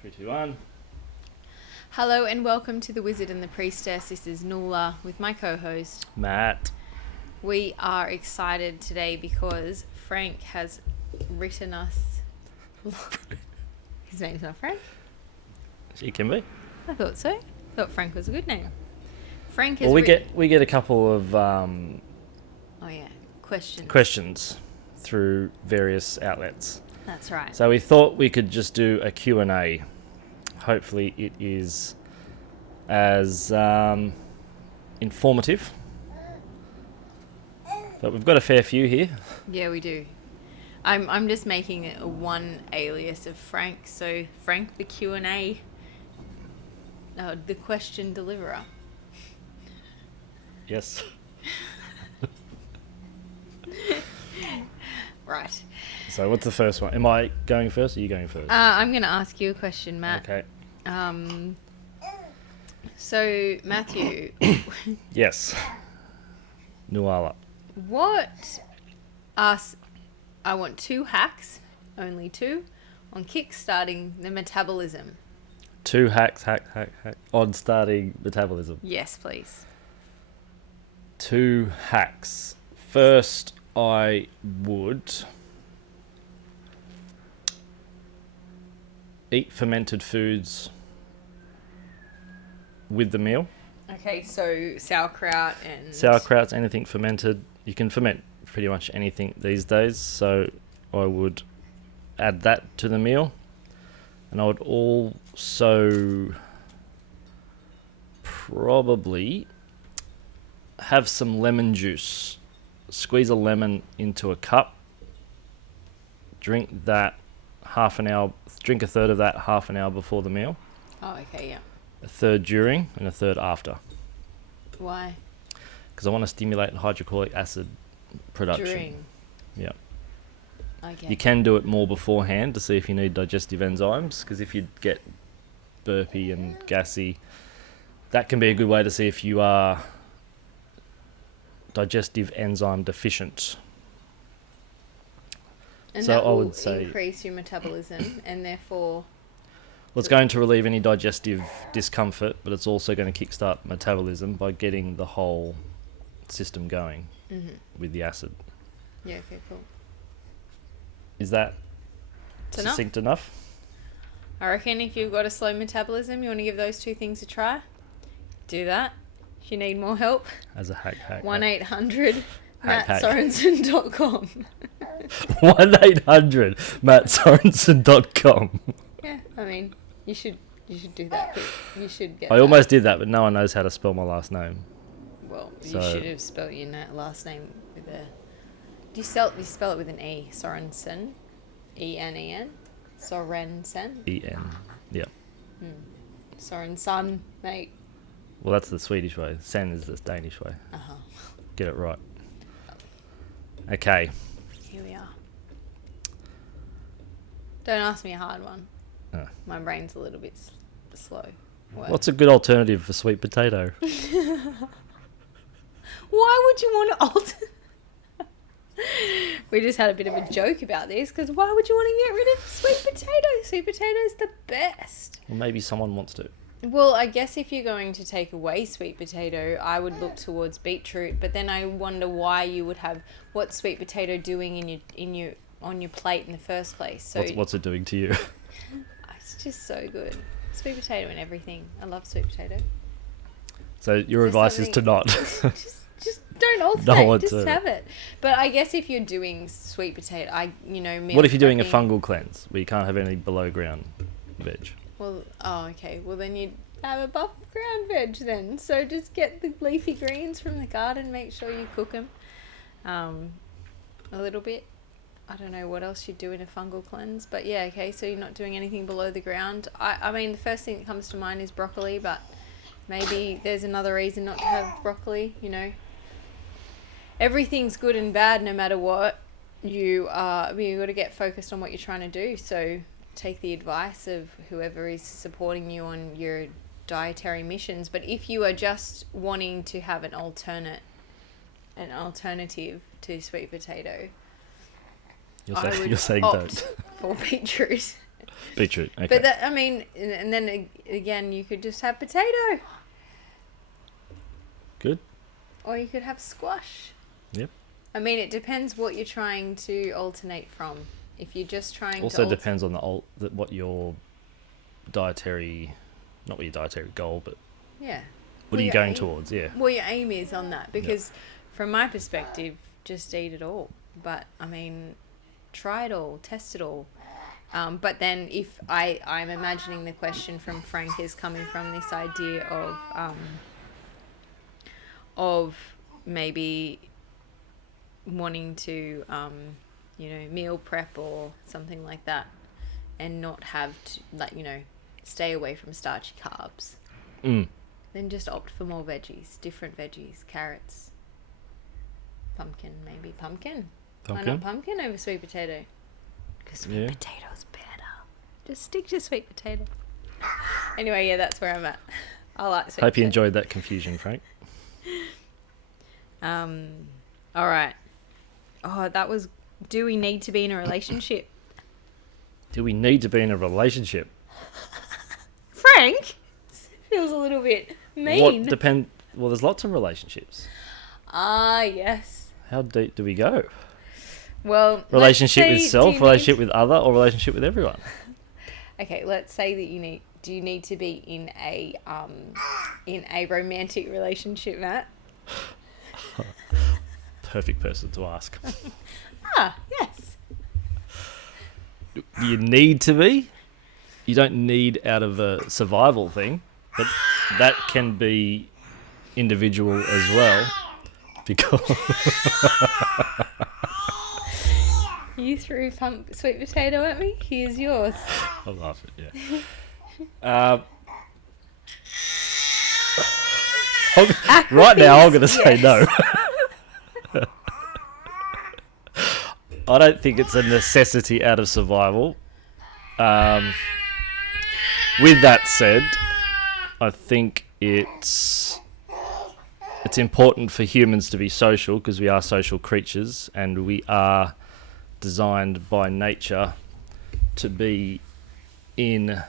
3, 2, 1. Hello and welcome to the Wizard and the Priestess. This is Nuala with my co-host Matt. We are excited today because Frank has written us. His name's not Frank. She can be. I thought so. Thought Frank was a good name. Frank is. Well, we get a couple of questions through various outlets. That's right. So we thought we could just do a Q&A. Hopefully it is as informative. But we've got a fair few here. Yeah, we do. I'm just making it one alias of Frank. So Frank the Q&A, the question deliverer. Yes. Right. So what's the first one? Am I going first or are you going first? I'm going to ask you a question, Matt. Okay. So, Matthew. Yes. Nuala. I want 2 hacks, only 2, on kickstarting the metabolism. 2 hacks, on starting metabolism. Yes, please. 2 hacks. First, I would eat fermented foods with the meal. Okay, so sauerkraut and... Sauerkraut, anything fermented. You can ferment pretty much anything these days, so I would add that to the meal. And I would also probably have some lemon juice. Squeeze a lemon into a cup. Drink that half an hour. Drink a third of that half an hour before the meal. Oh, okay, yeah. A third during and a third after. Why? Because I want to stimulate hydrochloric acid production. During. Yeah. Okay. You can do it more beforehand to see if you need digestive enzymes, because if you get burpy and gassy, that can be a good way to see if you are digestive enzyme deficient. And so that I will would say increase your metabolism and therefore... Well, it's going to relieve any digestive discomfort, but it's also going to kickstart metabolism by getting the whole system going with the acid. Yeah, okay, cool. Is that It's succinct enough? I reckon if you've got a slow metabolism, you want to give those 2 things a try, do that. If you need more help, As a hack. 1-800 Hack. mattsorensen.com. 1-800 mattsorensen.com. Yeah, I mean, you should do that. You should get. I that. almost did that, but no one knows how to spell my last name. Well, you So- should have spelled your last name with a. Do you spell it with an E? Sorensen, E-N-E-N, Sorensen, E-N. Yeah. Sorensen, mate. Well, that's the Swedish way. Sen is the Danish way. Get it right. Okay. Here we are. Don't ask me a hard one. My brain's a little bit slow. What's a good alternative for sweet potato? Why would you want to alter? We just had a bit of a joke about this, because why would you want to get rid of sweet potato? Sweet potato is the best. Well, maybe someone wants to. Well, I guess if you're going to take away sweet potato, I would look towards beetroot. But then I wonder why you would have what's sweet potato doing on your plate in the first place. So What's it doing to you? it's just so good. Sweet potato and everything. I love sweet potato. So your advice is to not. Just don't alternate. Don't want just to. have it. But I guess if you're doing sweet potato, meal What if you're doing a prepping- fungal cleanse where you can't have any below ground veg? Well, okay. Well, then you'd have above ground veg then. So just get the leafy greens from the garden. Make sure you cook them a little bit. I don't know what else you'd do in a fungal cleanse. But yeah, okay. So you're not doing anything below the ground. I mean, the first thing that comes to mind is broccoli. But maybe there's another reason not to have broccoli, Everything's good and bad no matter what. You've got to get focused on what you're trying to do. So take the advice of whoever is supporting you on your dietary missions. But if you are just wanting to have an alternative to sweet potato, You're saying don't. for beetroot. Beetroot. Okay. But that, I mean, and then again, you could just have potato, Good. or you could have squash. Yep. I mean, it depends what you're trying to alternate from. If you're just trying Also to depends on what your dietary, not what your dietary goal, but yeah. what are you going towards? Yeah. Well, your aim is on that, because from my perspective, just eat it all. But I mean, try it all, test it all. But then if I'm imagining the question from Frank is coming from this idea of maybe wanting to, meal prep or something like that, and not have to, stay away from starchy carbs. Then just opt for more veggies, different veggies, carrots, pumpkin, maybe pumpkin. Why not pumpkin over sweet potato? Because sweet potato's better. Just stick to sweet potato. Anyway, yeah, that's where I'm at. I like sweet Hope you potato. enjoyed that confusion, Frank. All right. Oh, that was... Do we need to be in a relationship? Do we need to be in a relationship? Frank? Feels a little bit mean. Well, there's lots of relationships. Ah, yes. How deep do we go? Well, Relationship let's with say, self, relationship with other, or relationship with everyone? Okay, let's say that do you need to be in a romantic relationship, Matt? Perfect person to ask. Ah, yes. Do you need to be? You don't need out of a survival thing, but that can be individual as well. Because You threw sweet potato at me. Here's yours. I'm laughing. Yeah. Right now, I'm going to say no. I don't think it's a necessity out of survival. With that said, I think it's important for humans to be social, because we are social creatures and we are designed by nature to be in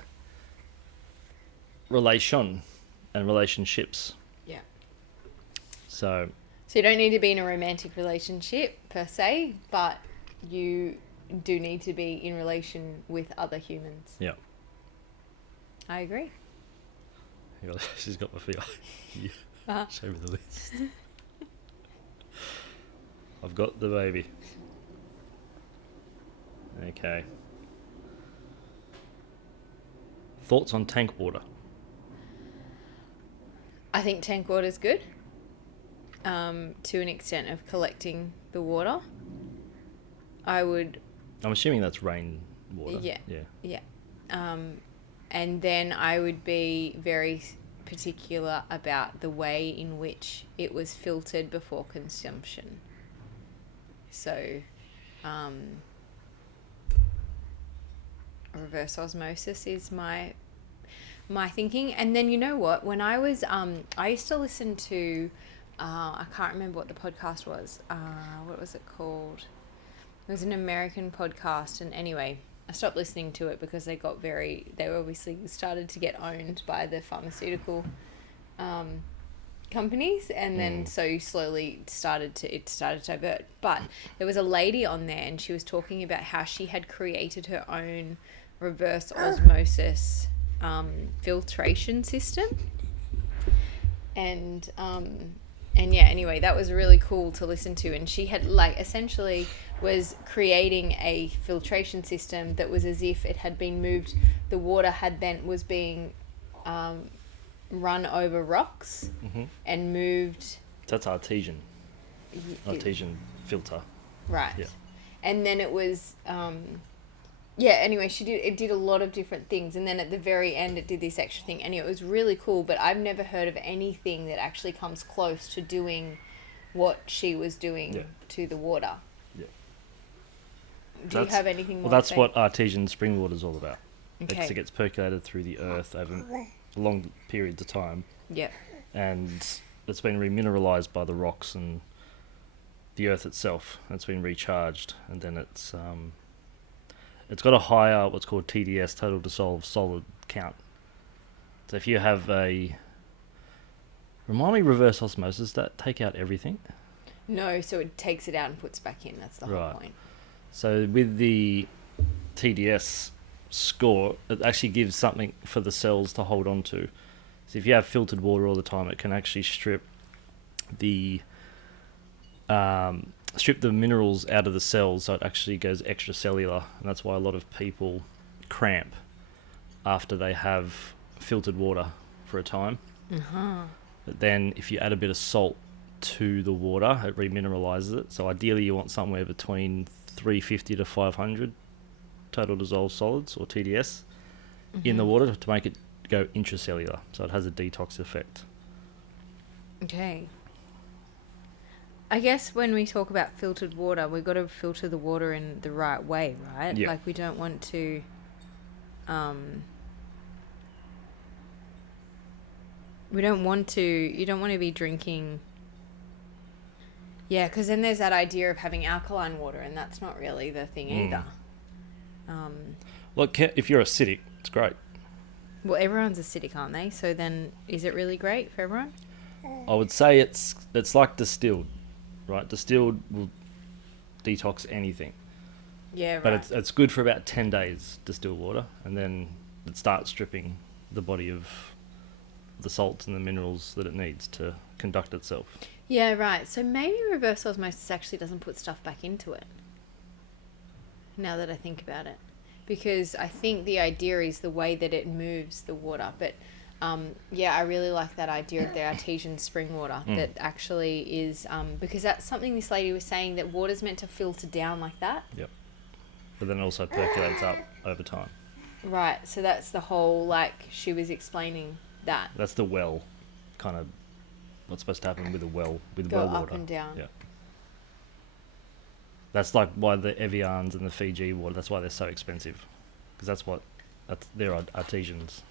relation and relationships. Yeah. So you don't need to be in a romantic relationship per se, but you do need to be in relation with other humans. yeah. I agree. She's got my feet. Show me the list. I've got the baby. Okay. Thoughts on tank water? I think tank water is good, to an extent of collecting the water. I'm assuming that's rain water. Yeah. And then I would be very particular about the way in which it was filtered before consumption. So, reverse osmosis is my thinking. And then, you know what? When I was, I used to listen to, I can't remember what the podcast was. What was it called? It was an American podcast. And anyway, I stopped listening to it because they obviously started to get owned by the pharmaceutical companies, and then so slowly it started to divert. But there was a lady on there, and she was talking about how she had created her own reverse osmosis filtration system, and yeah, anyway, that was really cool to listen to. And she had essentially was creating a filtration system that was as if it had been moved. The water was being run over rocks and moved. That's artesian filter. Right. Yeah. And then it was, anyway, it did a lot of different things. And then at the very end, it did this extra thing. And it was really cool, but I've never heard of anything that actually comes close to doing what she was doing to the water. Yeah. Do you have anything more? Well, that's what artesian spring water is all about. Okay. It gets percolated through the earth over long periods of time. Yep. And it's been remineralized by the rocks and the earth itself. It's been recharged, and then it's it's got a higher what's called TDS, total dissolved solid count. So if you have remind me, reverse osmosis, that take out everything? No, so it takes it out and puts back in. That's the whole point. So with the TDS score, it actually gives something for the cells to hold on to. So if you have filtered water all the time, it can actually strip the minerals out of the cells, so it actually goes extracellular, and that's why a lot of people cramp after they have filtered water for a time. But then if you add a bit of salt to the water, it remineralizes it. So ideally you want somewhere between 350 to 500 total dissolved solids, or TDS, in the water to make it go intracellular, so it has a detox effect. Okay. I guess when we talk about filtered water, we've got to filter the water in the right way, right? Yeah. Like we don't want to you don't want to be drinking. Yeah, because then there's that idea of having alkaline water, and that's not really the thing either. Look, if you're acidic, it's great. Well, everyone's acidic, aren't they? So then, is it really great for everyone? I would say it's like distilled, right? Distilled will detox anything. Yeah, right. But it's good for about 10 days, distilled water, and then it starts stripping the body of the salts and the minerals that it needs to conduct itself. Yeah, right. So maybe reverse osmosis actually doesn't put stuff back into it, now that I think about it. Because I think the idea is the way that it moves the water. But, yeah, I really like that idea of the artesian spring water that actually is... because that's something this lady was saying, that water's meant to filter down like that. Yep. But then it also percolates up over time. Right. So that's the whole, like, she was explaining that. That's the well, kind of what's supposed to happen with a well, with Go well up water. and down. Yeah. That's like why the Evians and the Fiji water, that's why they're so expensive. Because they're artesians.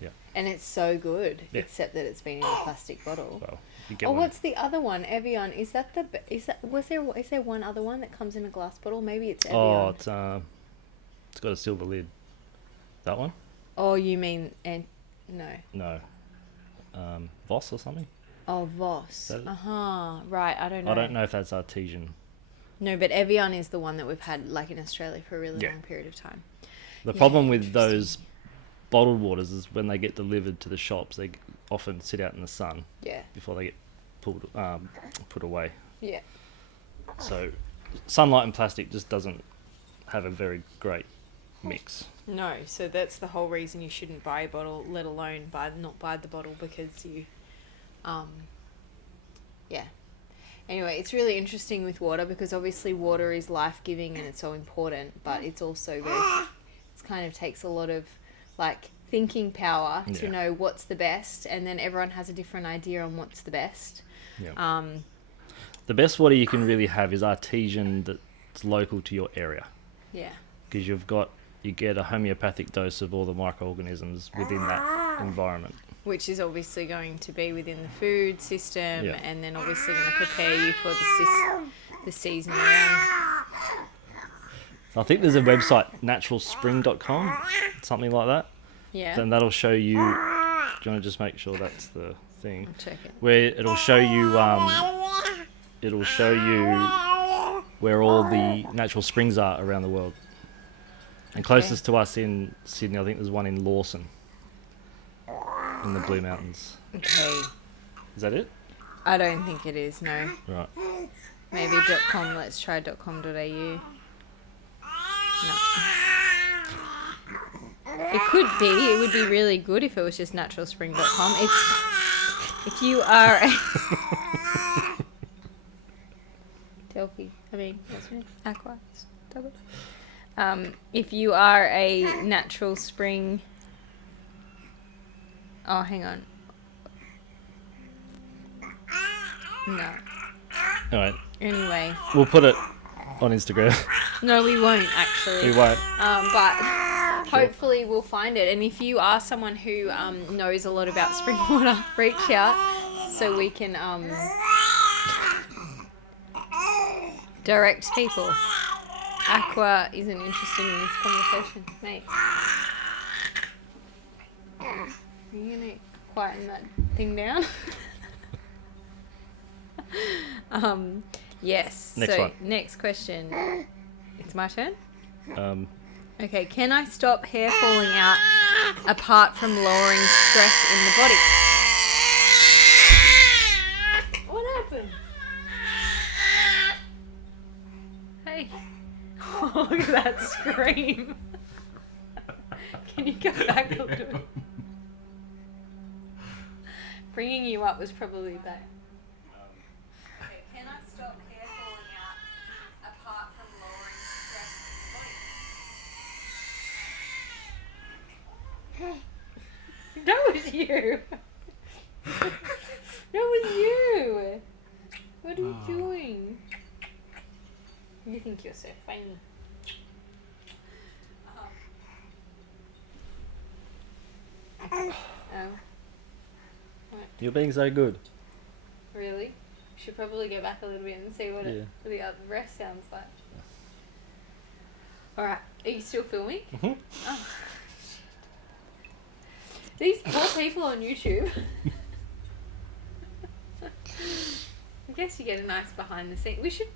Yeah. And it's so good, Yeah. except that it's been in a plastic bottle. Well, you get Oh, one. what's the other one? Evian. Is there one other one that comes in a glass bottle? Maybe it's Evian. Oh, it's got a silver lid. That one? Oh, you mean no. No. Voss or something? Oh, Voss. That- Right. I don't know. I don't know if that's artesian. No, but Evian is the one that we've had like in Australia for a really Yeah. long period of time. The Yeah, problem with interesting. those bottled waters is when they get delivered to the shops, they often sit out in the sun Yeah. before they get put away. Yeah. So sunlight and plastic just doesn't have a very great mix. No, so that's the whole reason you shouldn't buy a bottle, let alone not buy the bottle, because you, yeah. Anyway, it's really interesting with water, because obviously water is life-giving and it's so important, but it's also it kind of takes a lot of, like, thinking power to Yeah. know what's the best, and then everyone has a different idea on what's the best. Yeah. The best water you can really have is artesian that's local to your area, Yeah. because you get a homeopathic dose of all the microorganisms within that environment. Which is obviously going to be within the food system, Yeah. and then obviously going to prepare you for the season around. So I think there's a website, naturalspring.com, something like that. Yeah. Then that'll show you. Do you want to just make sure that's the thing? I'll check it. Where it'll show you. Where all the natural springs are around the world. And closest to us in Sydney, I think there's one in Lawson, in the Blue Mountains. Okay. Is that it? I don't think it is, no. Right. Maybe .com, let's try .com.au. No. It could be. It would be really good if it was just naturalspring.com. If you are a... Delphi. I mean, what's her name? Aqua. Stop it. If you are a natural spring... Oh, hang on. No. All right. Anyway. We'll put it on Instagram. No, we won't, actually. We won't. But hopefully we'll find it. And if you are someone who knows a lot about spring water, reach out so we can direct people. Aqua isn't interested in this conversation, mate. Are you gonna quieten that thing down? Yes. Next one. Next question. It's my turn? Um, Okay, can I stop hair falling out apart from lowering stress in the body? What happened? Hey. Oh, look at that scream. Can you go back a little bit? Bringing you up was probably bad. Okay, can I stop hair falling out apart from lowering stress in the body? That was you. That was you. What are you doing? You think you're so funny. Oh. you're being so good. Really? You should probably go back a little bit and see what the other rest sounds like. Alright, are you still filming? Mm-hmm. Oh, shit. These poor people on YouTube. I guess you get a nice behind the scenes. We should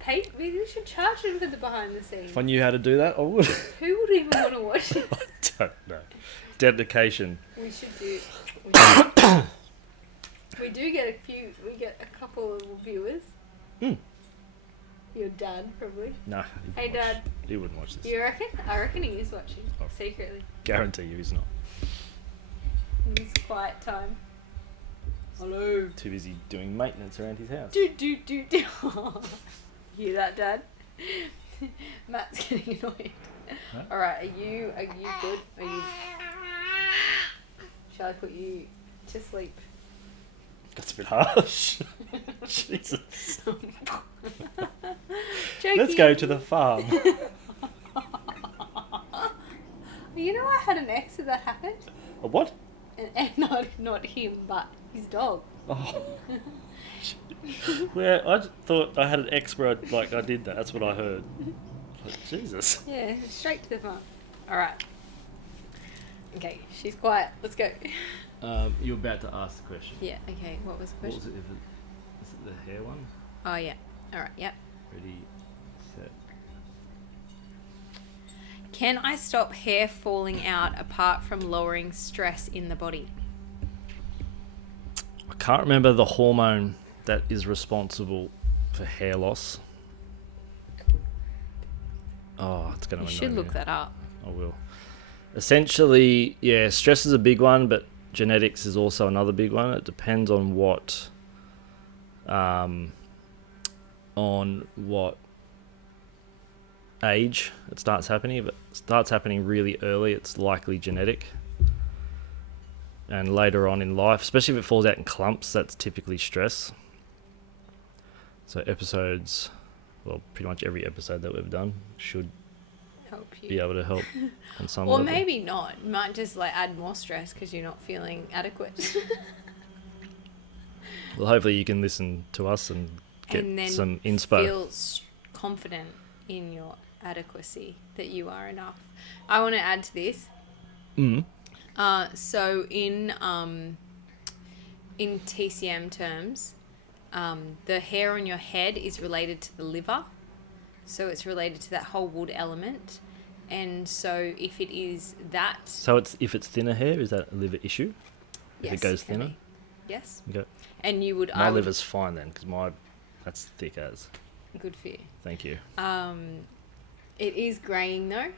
charge them for the behind the scenes. If I knew how to do that, I would. Who would even want to watch this? I don't know. Dedication. We should do. We do get a few. We get a couple of viewers. Hmm. Your dad probably. No. Hey, Dad. He wouldn't watch this. You reckon? I reckon he is watching Oh. secretly. Guarantee you he's not. In this quiet time. Hello. Too busy doing maintenance around his house. Do. Hear that, Dad? Matt's getting annoyed. Huh? All right. Are you good? Are you? Shall I put you to sleep? That's a bit harsh. Jesus. Joking. Let's go to the farm. You know, I had an ex that happened, A what? and not him, but his dog. Oh. Well, I thought I had an ex where I did that. That's what I heard. Like, Jesus. Yeah, straight to the farm. All right. Okay, she's quiet. Let's go. You're about to ask the question. Yeah. Okay. What was the What question? was it? Is it the hair one? Oh yeah. All right. Yep. Ready, set. Can I stop hair falling out apart from lowering stress in the body? I can't remember the hormone that is responsible for hair loss. Oh, it's going You to should look that up. I will. Essentially, yeah, stress is a big one, but genetics is also another big one. It depends on what age it starts happening. If it starts happening really early, it's likely genetic. And later on in life, especially if it falls out in clumps, that's typically stress. So episodes, well, pretty much every episode that we've done should Help you. be able to help on some Or level. maybe not. You might just like add more stress because you're not feeling adequate. Well, hopefully you can listen to us and get and then some inspo. feel confident in your adequacy, that you are enough. I want to add to this. Mm. So in TCM terms, the hair on your head is related to the liver. So it's related to that whole wood element. And so if it is that... So if it's thinner hair, is that a liver issue? If yes, it goes it can thinner? be. Yes. Okay. And you would... My liver's fine then, because that's thick as. Good for you. Thank you. It is greying though.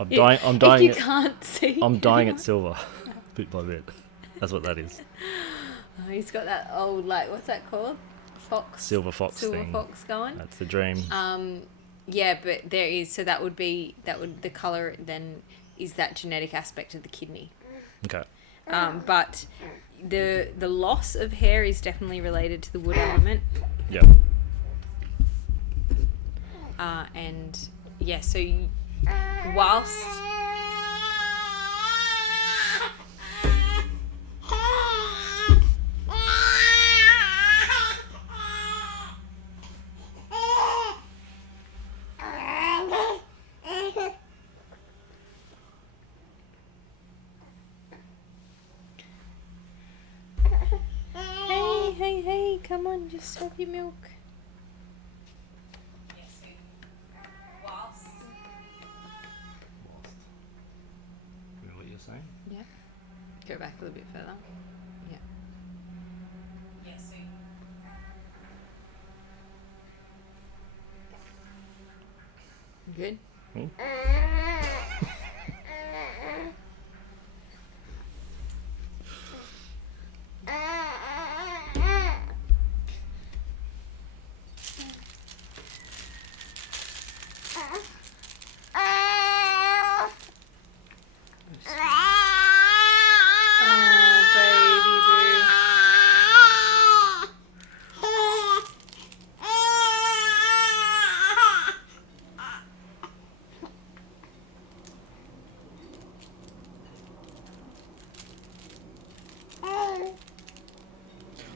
I'm dyeing if you it. can't see. I'm dyeing it silver, bit by bit. That's what that is. Oh, he's got that old, like, what's that called? Fox. Silver fox thing. Fox going. That's the dream. Yeah, but there is, so the colour then is that genetic aspect of the kidney. Okay. But the loss of hair is definitely related to the wood element. Yep. And yeah, so whilst Come on, just have your milk. Yes, whilst. You know what you're saying? Yeah. Go back a little bit further. Yeah. Yes, Good. Oh, baby boo.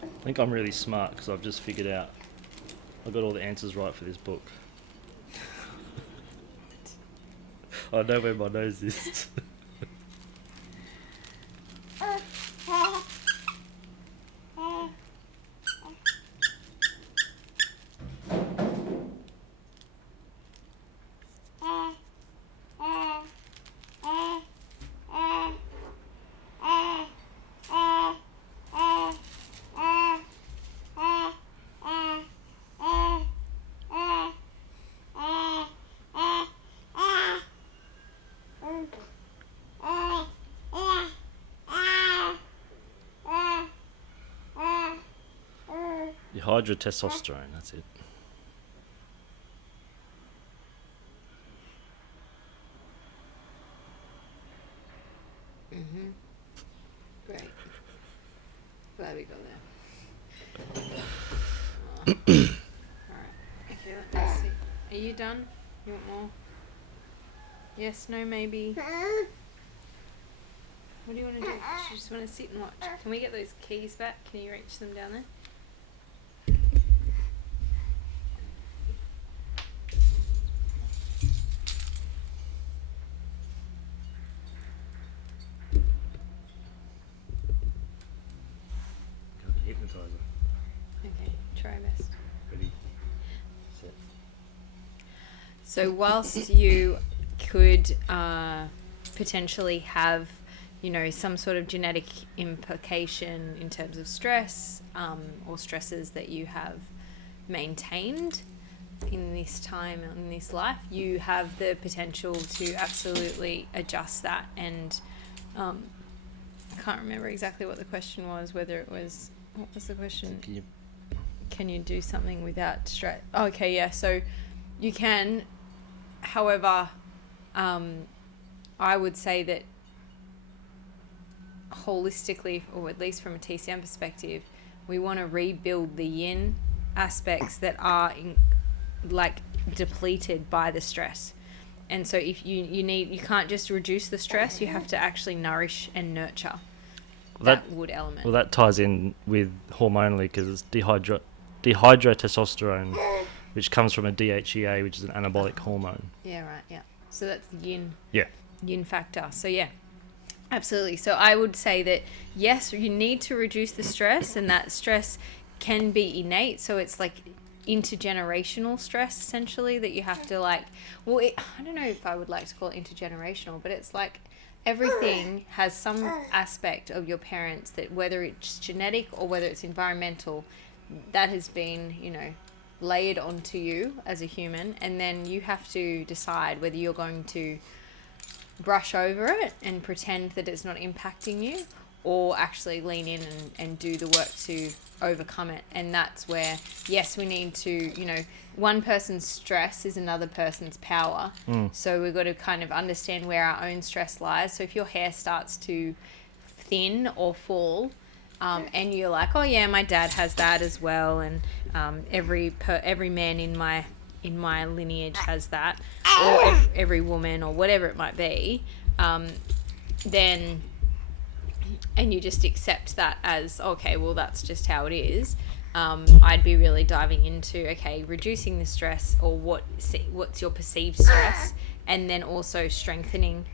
I think I'm really smart because I've just figured out I got all the answers right for this book. I know where my nose is. Dihydrotestosterone, that's it. Great. Glad we got that. Alright. Okay, let's see. Are you done? You want more? Yes, no, maybe. What do you want to do? Do you just want to sit and watch? Can we get those keys back? Can you reach them down there? Hypnotizer. Okay, try best. Ready? Set. So whilst you could potentially have, you know, some sort of genetic implication in terms of stress or stresses that you have maintained in this time, in this life, you have the potential to absolutely adjust that. And I can't remember exactly what the question was, whether it was, what was the question? Can you do something without stress? Oh, okay, yeah. So you can, however, I would say that holistically, or at least from a TCM perspective, we want to rebuild the yin aspects that are depleted by the stress. And so if you can't just reduce the stress, you have to actually nourish and nurture that wood element. Well, that ties in with hormonally because it's dihydrotestosterone, which comes from a DHEA, which is an anabolic hormone. Yeah, right, yeah. So that's yin. Yeah. Yin factor. So yeah, absolutely. So I would say that yes, you need to reduce the stress, and that stress can be innate. So it's like intergenerational stress essentially that you have to I don't know if I would like to call it intergenerational, but it's like everything has some aspect of your parents that, whether it's genetic or whether it's environmental, that has been, you know, layered onto you as a human, and then you have to decide whether you're going to brush over it and pretend that it's not impacting you, or actually lean in and do the work to overcome it. And that's where, yes, we need to, you know, one person's stress is another person's power. So we've got to kind of understand where our own stress lies. So if your hair starts to thin or fall, and you're like, oh yeah, my dad has that as well, and every man in my lineage has that, or every woman, or whatever it might be, then, and you just accept that as, okay, well, that's just how it is. I'd be really diving into, okay, reducing the stress, or what's your perceived stress, and then also strengthening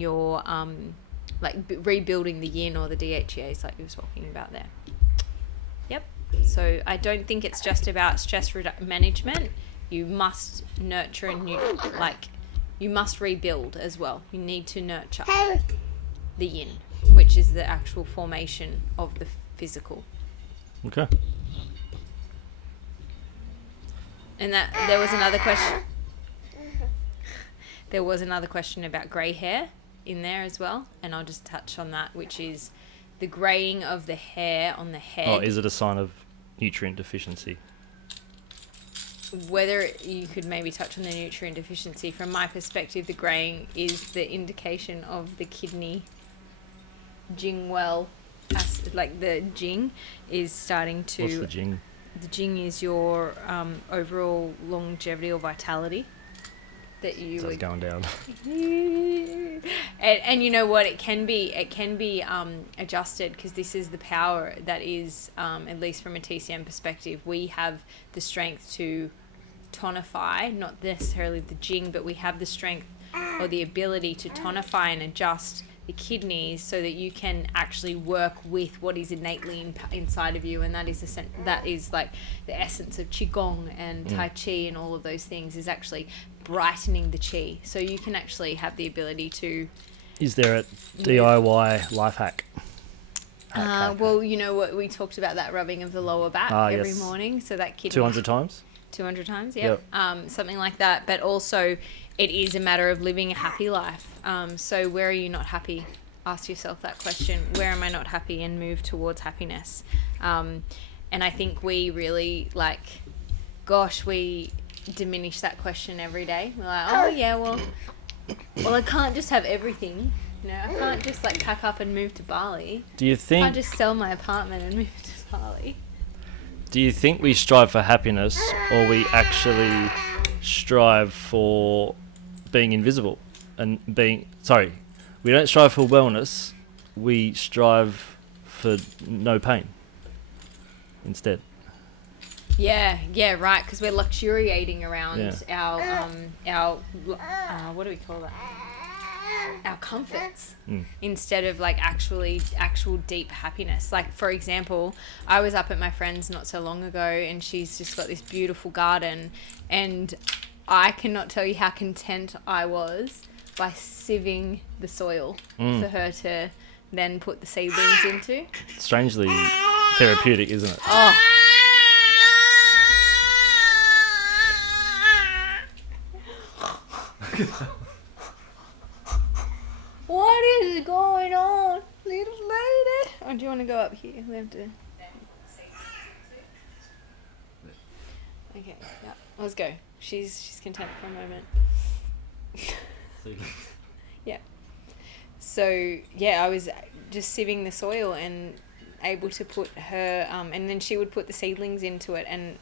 your like rebuilding the yin or the DHEAs like you were talking about there. Yep. So I don't think it's just about stress management. You must nurture and you must rebuild as well. You need to nurture the yin, which is the actual formation of the physical. Okay. And that there was another question. There was another question about grey hair in there as well, and I'll just touch on that, which is the greying of the hair on the head. Oh, is it a sign of nutrient deficiency? Whether you could maybe touch on the nutrient deficiency, from my perspective, the greying is the indication of the kidney jing well, like the jing is starting to... What's the jing? The jing is your overall longevity or vitality that you So it's going down. and you know what, it can be adjusted, because this is the power that is, at least from a TCM perspective, we have the strength to tonify, not necessarily the jing, but we have the strength or the ability to tonify and adjust the kidneys so that you can actually work with what is innately inside of you, and that is like the essence of qigong and tai chi and all of those things, is actually brightening the chi, so you can actually have the ability to... Is there a DIY life hack? Well, you know what, we talked about that rubbing of the lower back every yes. morning, so that kidney... 200 times? 200 times, yeah. Something like that. But also, it is a matter of living a happy life. So where are you not happy? Ask yourself that question. Where am I not happy? And move towards happiness. And I think we really, we diminish that question every day. We're like, oh yeah, well, I can't just have everything. You know, I can't just pack up and move to Bali. Do you think... I can't just sell my apartment and move to Bali. Do you think we strive for happiness, or we actually strive for being invisible and being... Sorry, we don't strive for wellness, we strive for no pain instead. Yeah, right, because we're luxuriating around our what do we call that? Our comforts, instead of actual deep happiness. Like, for example, I was up at my friend's not so long ago, and she's just got this beautiful garden, and I cannot tell you how content I was by sieving the soil for her to then put the seedlings into. Strangely therapeutic, isn't it? Oh. What is going on, little lady? Oh, do you want to go up here? We have to... Okay, yeah, let's go. She's content for a moment. Yeah. So, yeah, I was just sieving the soil and able to put her... and then she would put the seedlings into it, and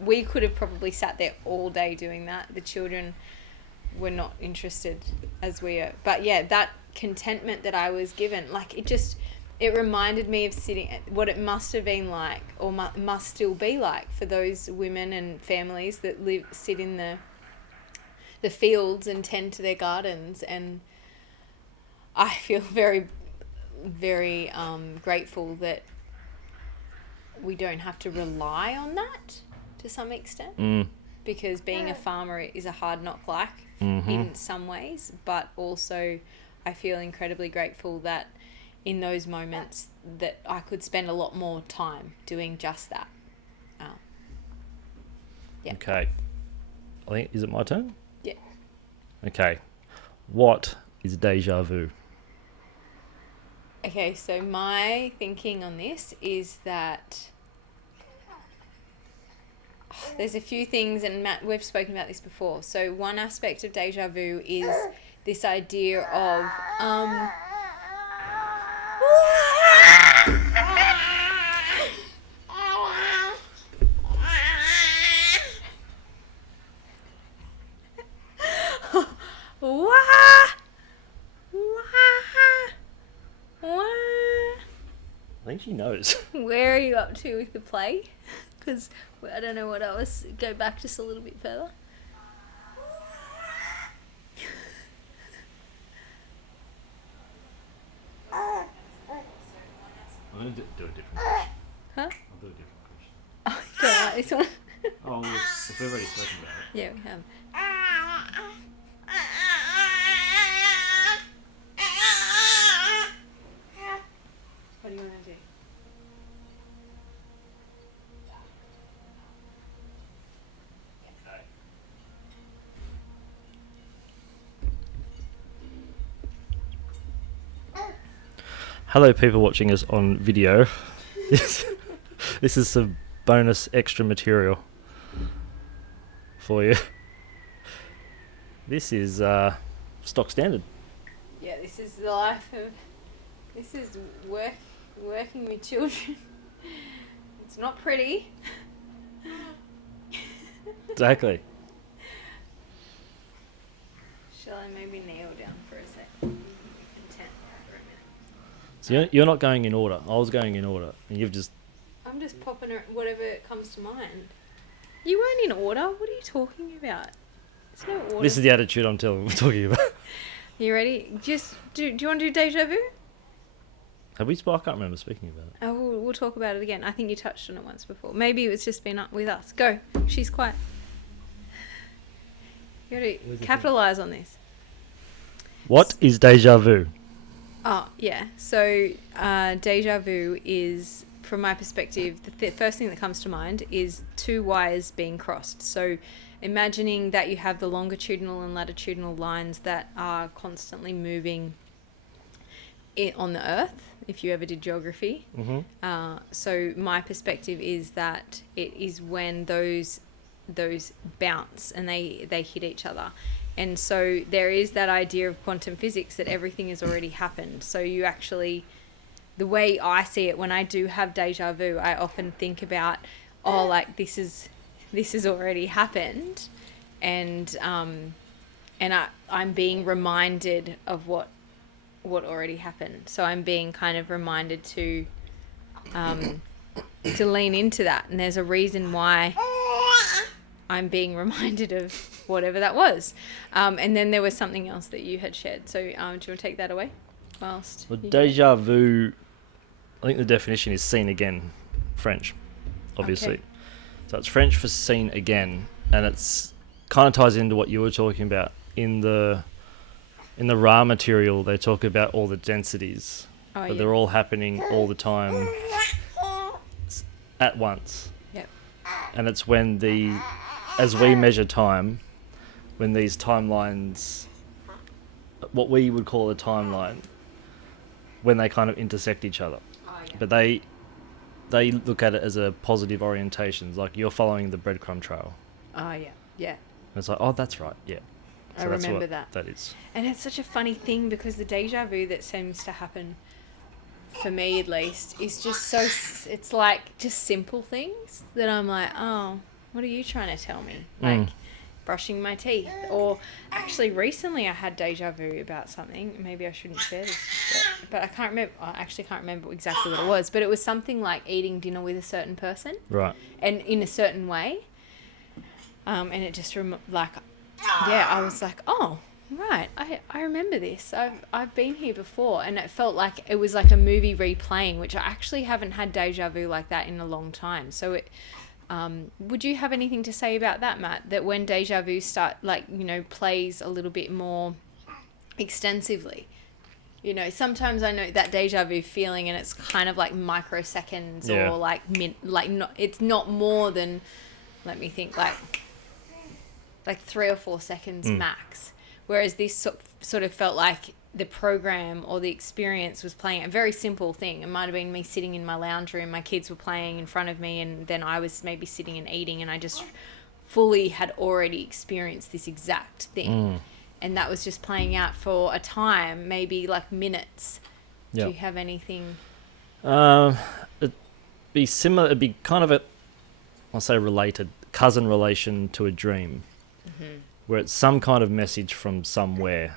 we could have probably sat there all day doing that. The children were not interested as we are. But, yeah, that contentment that I was given, it reminded me of sitting, what it must have been like, or must still be like, for those women and families that sit in the fields and tend to their gardens. And I feel very, very grateful that we don't have to rely on that to some extent, because being a farmer is a hard knock life in some ways, but also I feel incredibly grateful that in those moments that I could spend a lot more time doing just that. Yeah. Okay. I think, is it my turn? Yeah. Okay. What is deja vu? Okay, so my thinking on this is that there's a few things, and Matt, we've spoken about this before. So one aspect of deja vu is this idea of I think she knows. Where are you up to with the play? Because I don't know what else. Go back just a little bit further. going to do a different question. Huh? I'll do a different question. Oh, you don't like this one? Oh, well, if we've already spoken about it. Yeah, we have. What do you want to do? Hello, people watching us on video. This is some bonus extra material for you. This is stock standard. Yeah, this is the life of. This is working with children. It's not pretty. Exactly. Shall I maybe kneel down for a sec? Content for a minute. So you're not going in order. I was going in order, and you've just. I'm just popping whatever comes to mind. You weren't in order. What are you talking about? There's no order. This is the attitude I'm talking about. You ready? Just do you want to do Deja Vu? Have we spoken? I can't remember speaking about it. Oh, we'll talk about it again. I think you touched on it once before. Maybe it's just been up with us. Go. She's quiet. You got to capitalize on this. What is deja vu? Oh, yeah. So, Deja Vu is, from my perspective, the first thing that comes to mind is two wires being crossed. So, imagining that you have the longitudinal and latitudinal lines that are constantly moving on the Earth, if you ever did geography. Mm-hmm. So, my perspective is that it is when those bounce and they hit each other. And so there is that idea of quantum physics that everything has already happened. So you actually, the way I see it, when I do have deja vu, I often think about, like this is already happened, and I'm being reminded of what already happened. So I'm being kind of reminded to lean into that, and there's a reason why I'm being reminded of whatever that was. And then there was something else that you had shared. So do you want to take that away? Whilst Well, deja vu, I think the definition is seen again, French, obviously. Okay. So it's French for seen again, and it's kind of ties into what you were talking about. In the raw material, they talk about all the densities, but they're all happening all the time at once. Yep. And it's when as we measure time, when these timelines, what we would call a timeline, when they kind of intersect each other. Oh, yeah. But they look at it as a positive orientation, like you're following the breadcrumb trail. Oh, yeah. Yeah. And it's like, oh, that's right, yeah. I that's remember what that. That is. And it's such a funny thing because the deja vu that seems to happen, for me at least, is just so, it's like just simple things that I'm like, oh, what are you trying to tell me? Like brushing my teeth. Or actually recently I had deja vu about something. Maybe I shouldn't share this. But I can't remember. I actually can't remember exactly what it was. But it was something like eating dinner with a certain person. Right. And in a certain way. And it just, I was like, oh, right. I remember this. I've been here before. And it felt like it was like a movie replaying, which I actually haven't had deja vu like that in a long time. So it... would you have anything to say about that, Matt? That when deja vu plays a little bit more extensively, sometimes I know that deja vu feeling, and it's kind of like microseconds or it's not more than, let me think, like 3 or 4 seconds max. Whereas this sort of felt like the program or the experience was playing a very simple thing. It might have been me sitting in my lounge room, my kids were playing in front of me, and then I was maybe sitting and eating, and I just fully had already experienced this exact thing. And that was just playing out for a time, maybe like minutes. Yep. Do you have anything? It'd be similar, it'd be kind of I'll say related, cousin relation to a dream, where it's some kind of message from somewhere.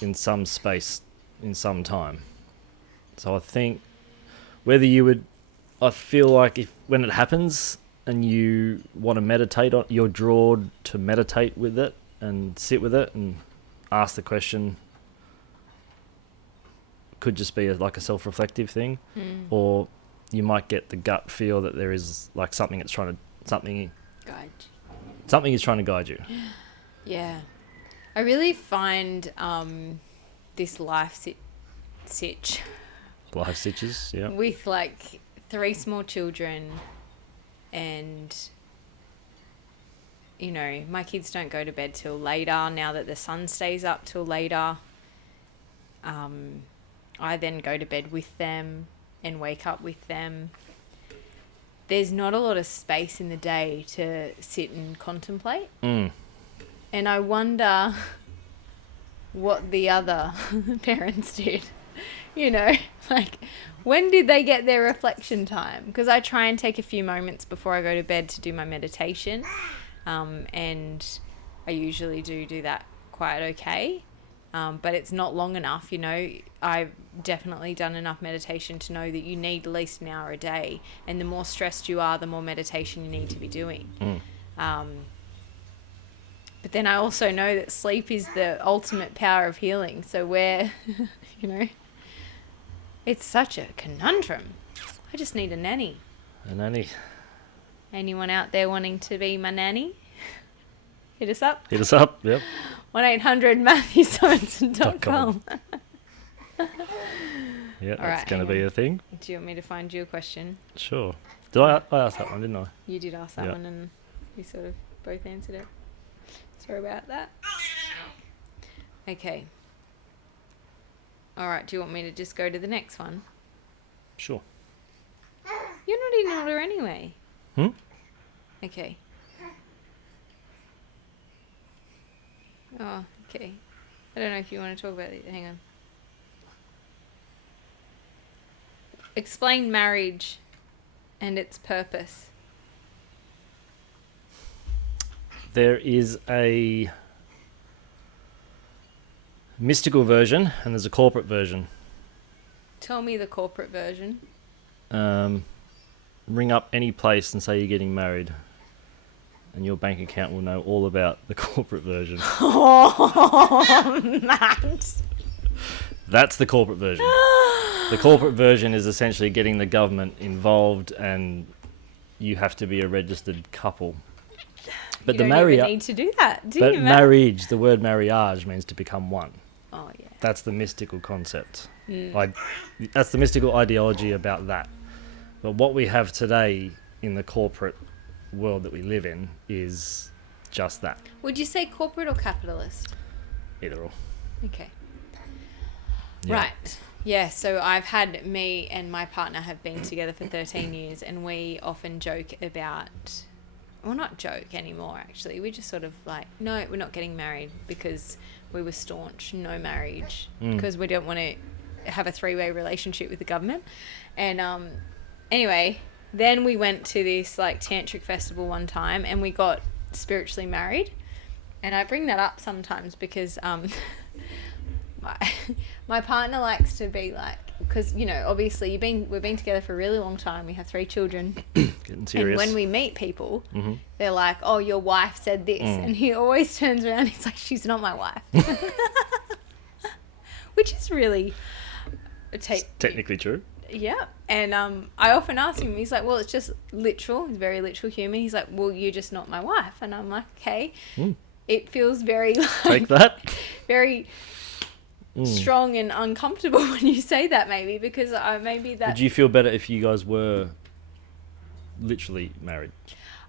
In some space, in some time. So I think I feel like when it happens and you want to meditate on, you're drawn to meditate with it and sit with it and ask the question, could just be like a self-reflective thing, or you might get the gut feel that there is like something is trying to guide you. Yeah. I really find this life sitch Life stitches, yeah. with like 3 small children, and you know, my kids don't go to bed till later now that the sun stays up till later. I then go to bed with them and wake up with them. There's not a lot of space in the day to sit and contemplate. And I wonder what the other parents did. You know, like, when did they get their reflection time? Because I try and take a few moments before I go to bed to do my meditation. And I usually do that quite okay. But it's not long enough, you know. I've definitely done enough meditation to know that you need at least an hour a day. And the more stressed you are, the more meditation you need to be doing. But then I also know that sleep is the ultimate power of healing. So you know, it's such a conundrum. I just need a nanny. A nanny. Anyone out there wanting to be my nanny? Hit us up. Hit us up, yep. 1-800-MatthewSorensen.com. Yeah, All that's right, going to be a thing. Do you want me to find you a question? Sure. Did I ask that one, didn't I? You did ask that Yeah. one, and we sort of both answered it. Sorry about that. Okay. All right, do you want me to just go to the next one? Sure. You're not in order anyway. Okay. Oh, okay. I don't know if you want to talk about it. Hang on. Explain marriage and its purpose. There is a mystical version and there's a corporate version. Tell me the corporate version. Ring up any place and say you're getting married, and your bank account will know all about the corporate version. Oh, Matt. That's the corporate version. The corporate version is essentially getting the government involved, and you have to be a registered couple. But You the don't marriage, even need to do that, do but you, Matt? marriage, the word mariage means to become one. Oh, yeah. That's the mystical concept. That's the mystical ideology about that. But what we have today in the corporate world that we live in is just that. Would you say corporate or capitalist? Either or. Okay. Yeah. Right. Yeah, so me and my partner have been together for 13 years, and we often joke about, well, not joke anymore, actually. We just sort of like, no, we're not getting married, because we were staunch, no marriage, because we don't want to have a 3-way relationship with the government. And anyway, then we went to this like tantric festival one time, and we got spiritually married. And I bring that up sometimes because my partner likes to be like, because, you know, obviously we've been together for a really long time. We have 3 children. Getting serious. And when we meet people, they're like, oh, your wife said this. And he always turns around and he's like, she's not my wife. Which is really... technically true. Yeah. And I often ask him, he's like, well, it's just literal. He's very literal human. He's like, well, you're just not my wife. And I'm like, okay. It feels very like... Take that. Very... strong and uncomfortable when you say that, maybe, because maybe that... Would you feel better if you guys were literally married?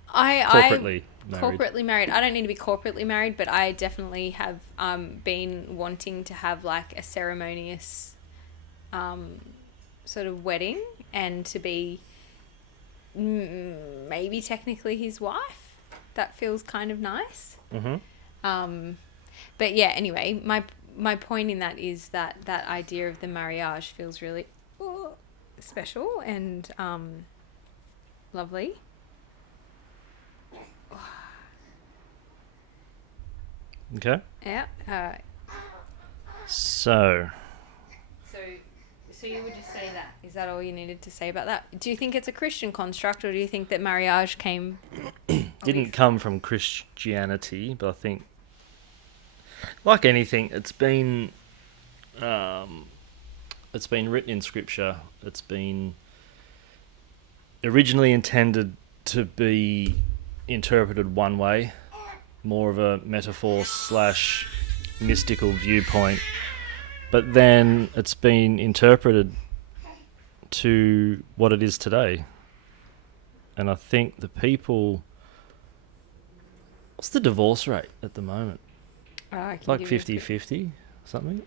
Corporately married. Corporately married. I don't need to be corporately married, but I definitely have been wanting to have like a ceremonious sort of wedding, and to be maybe technically his wife. That feels kind of nice. But yeah, anyway, my point in that is that idea of the mariage feels really special and lovely. Okay. Yeah. So you would just say that? Is that all you needed to say about that? Do you think it's a Christian construct, or do you think that mariage didn't come from Christianity, but I think, like anything, it's been it's been written in scripture. It's been originally intended to be interpreted one way, more of a metaphor / mystical viewpoint, but then it's been interpreted to what it is today. And I think the people... What's the divorce rate at the moment? I can Like give you a quick- 50-50, something?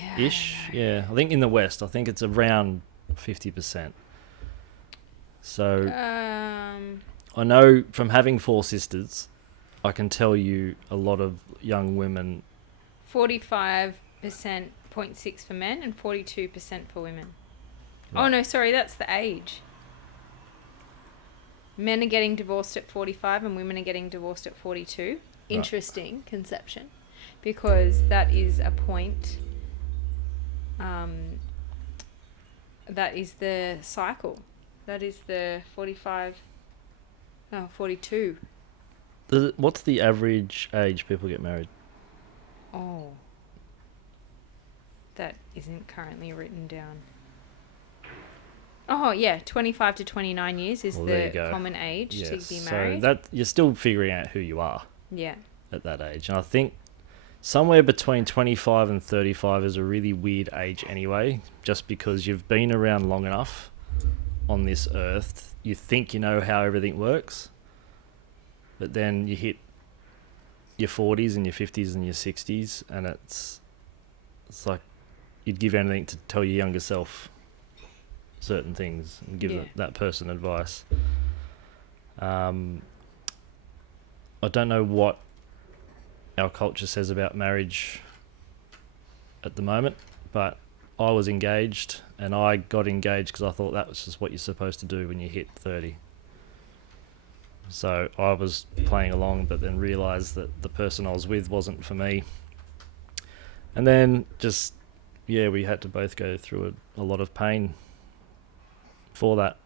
Yeah, Ish, I don't know. yeah. I think in the West, I think it's around 50%. So I know from having 4 sisters, I can tell you a lot of young women. 45.6 for men and 42% for women. Oh Right. no, sorry, that's the age. Men are getting divorced at 45 and women are getting divorced at 42. Interesting conception, because that is a point. That is the cycle. That is the 42. What's the average age people get married? Oh. That isn't currently written down. Oh, yeah, 25 to 29 years is Well, there you the go. common age to Yes. be So married. that you're still figuring out who you are Yeah. at that age. And I think somewhere between 25 and 35 is a really weird age anyway, just because you've been around long enough on this earth. You think you know how everything works, but then you hit your 40s and your 50s and your 60s, and it's like you'd give anything to tell your younger self certain things and give that person advice. I don't know what our culture says about marriage at the moment, but I was engaged, and I got engaged because I thought that was just what you're supposed to do when you hit 30. So I was playing along, but then realised that the person I was with wasn't for me. And then just, we had to both go through a lot of pain for that.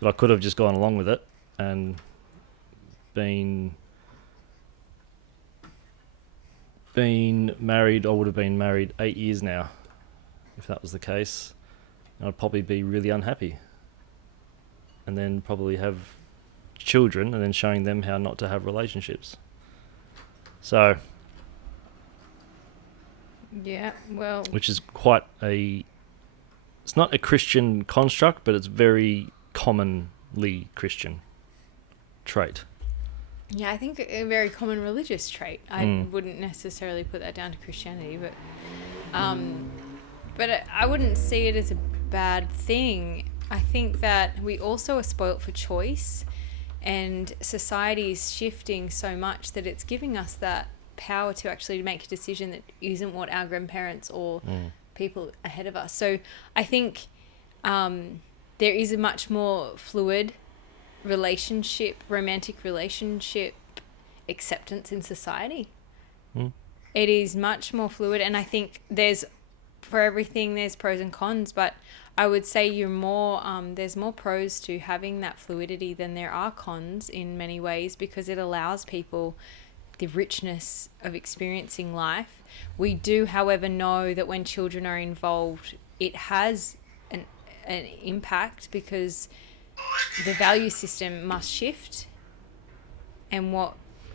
But I could have just gone along with it and been married. I would have been married 8 years now if that was the case. And I'd probably be really unhappy. And then probably have children and then showing them how not to have relationships. So, Yeah, well... which is quite it's not a Christian construct, but it's very commonly Christian trait. Yeah, I think a very common religious trait. I wouldn't necessarily put that down to Christianity, but I wouldn't see it as a bad thing. I think that we also are spoilt for choice, and society is shifting so much that it's giving us that power to actually make a decision that isn't what our grandparents or people ahead of us. So I think there is a much more fluid romantic relationship acceptance in society. It is much more fluid, and I think for everything there's pros and cons, but I would say there's more pros to having that fluidity than there are cons in many ways, because it allows people the richness of experiencing life. We do, however, know that when children are involved, it has an impact, because the value system must shift, and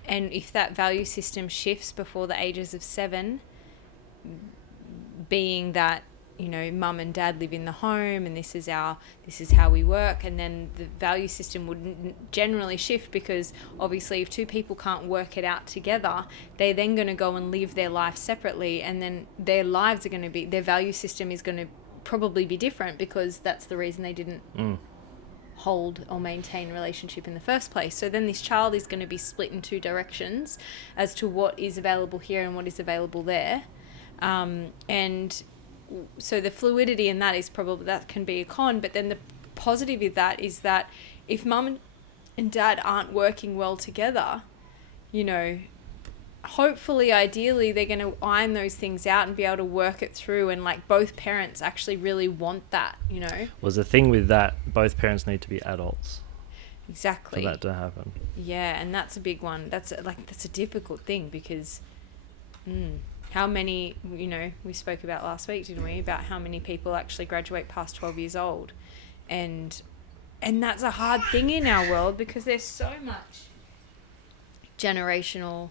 if that value system shifts before the ages of 7, being that mum and dad live in the home and this is how we work, and then the value system would generally shift, because obviously if 2 people can't work it out together, they're then going to go and live their life separately, and then their value system is going to probably be different, because that's the reason they didn't hold or maintain a relationship in the first place. So then this child is going to be split in 2 directions as to what is available here and what is available there, and so the fluidity in that is probably, that can be a con. But then the positive of that is that if mum and dad aren't working well together, hopefully, ideally, they're going to iron those things out and be able to work it through, and like both parents actually really want that, Was the thing with that, both parents need to be adults Exactly. for that to happen. Yeah, and that's a big one. That's a difficult thing, because how many, we spoke about last week, didn't we, about how many people actually graduate past 12 years old. And that's a hard thing in our world because there's so much generational,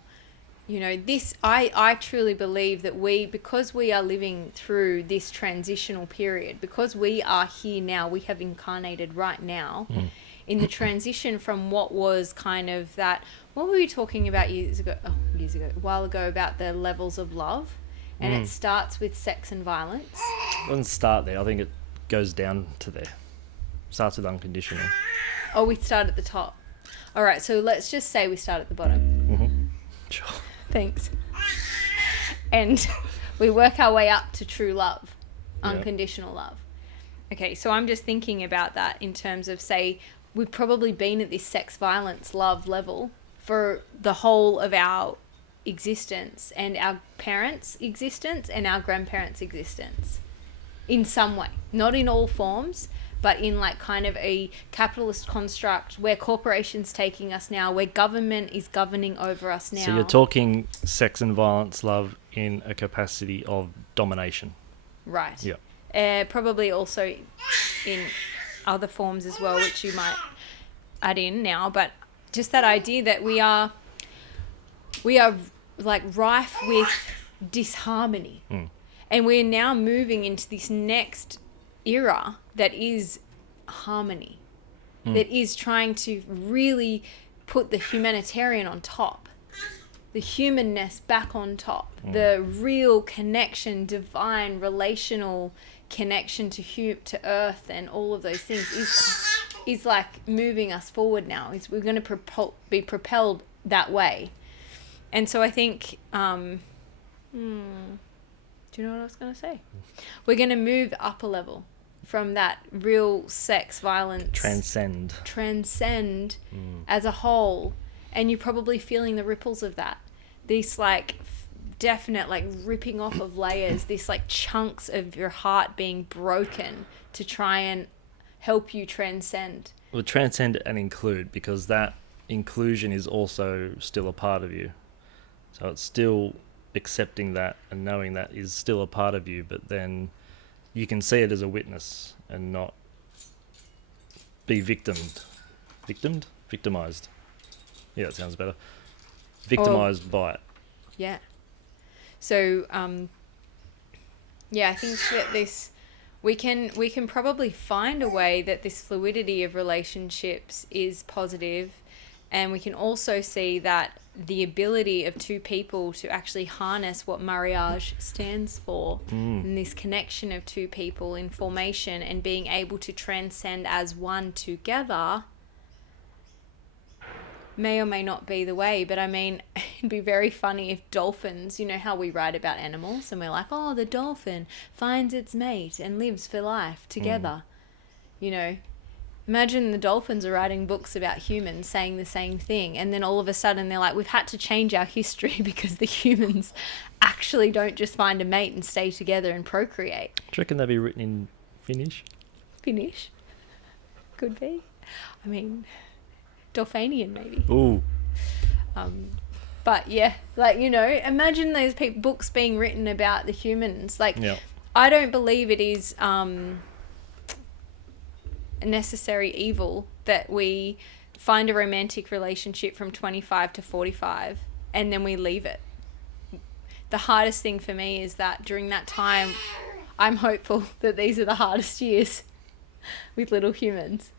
I truly believe that because we are living through this transitional period, because we are here now, we have incarnated right now in the transition from what was kind of that, what were we talking about a while ago, about the levels of love, and it starts with sex and violence. It doesn't start there. I think it goes down to there. Starts with unconditional. Oh, we start at the top. All right, so let's just say we start at the bottom. Sure. Thanks. And we work our way up to true love, unconditional love. Okay, so I'm just thinking about that in terms of, say, we've probably been at this sex, violence, love level for the whole of our existence, and our parents' existence and our grandparents' existence in some way. Not in all forms, but in like kind of a capitalist construct where corporations taking us now, where government is governing over us now. So you're talking sex and violence, love in a capacity of domination. Right. Yeah. Probably also in other forms as well, which you might add in now, but just that idea that we are like rife with disharmony. And we're now moving into this next era that is harmony, that is trying to really put the humanitarian on top, the humanness back on top, the real connection, divine, relational connection to earth and all of those things is like moving us forward now. We're going to be propelled that way. And so I think, do you know what I was going to say? We're going to move up a level from that real sex, violence. Transcend as a whole. And you're probably feeling the ripples of that. This like definite like ripping off of layers, this like chunks of your heart being broken to try and help you transcend. Well, transcend and include, because that inclusion is also still a part of you. So it's still accepting that and knowing that is still a part of you, but then you can see it as a witness and not be victimized. Yeah, that sounds better. Victimized by it. Yeah. So I think that this we can probably find a way that this fluidity of relationships is positive, and we can also see that the ability of two people to actually harness what marriage stands for, and this connection of two people in formation and being able to transcend as one together may or may not be the way. But I mean, it'd be very funny if dolphins, you know how we write about animals and we're like, oh, the dolphin finds its mate and lives for life together. You know, imagine the dolphins are writing books about humans saying the same thing, and then all of a sudden they're like, we've had to change our history because the humans actually don't just find a mate and stay together and procreate. Do you reckon they'd be written in Finnish? Finnish? Could be. I mean, Dolphanian maybe. Ooh. But yeah, like, you know, imagine those books being written about the humans. Like, I don't believe it is a necessary evil that we find a romantic relationship from 25 to 45 and then we leave it. The hardest thing for me is that during that time, I'm hopeful that these are the hardest years with little humans.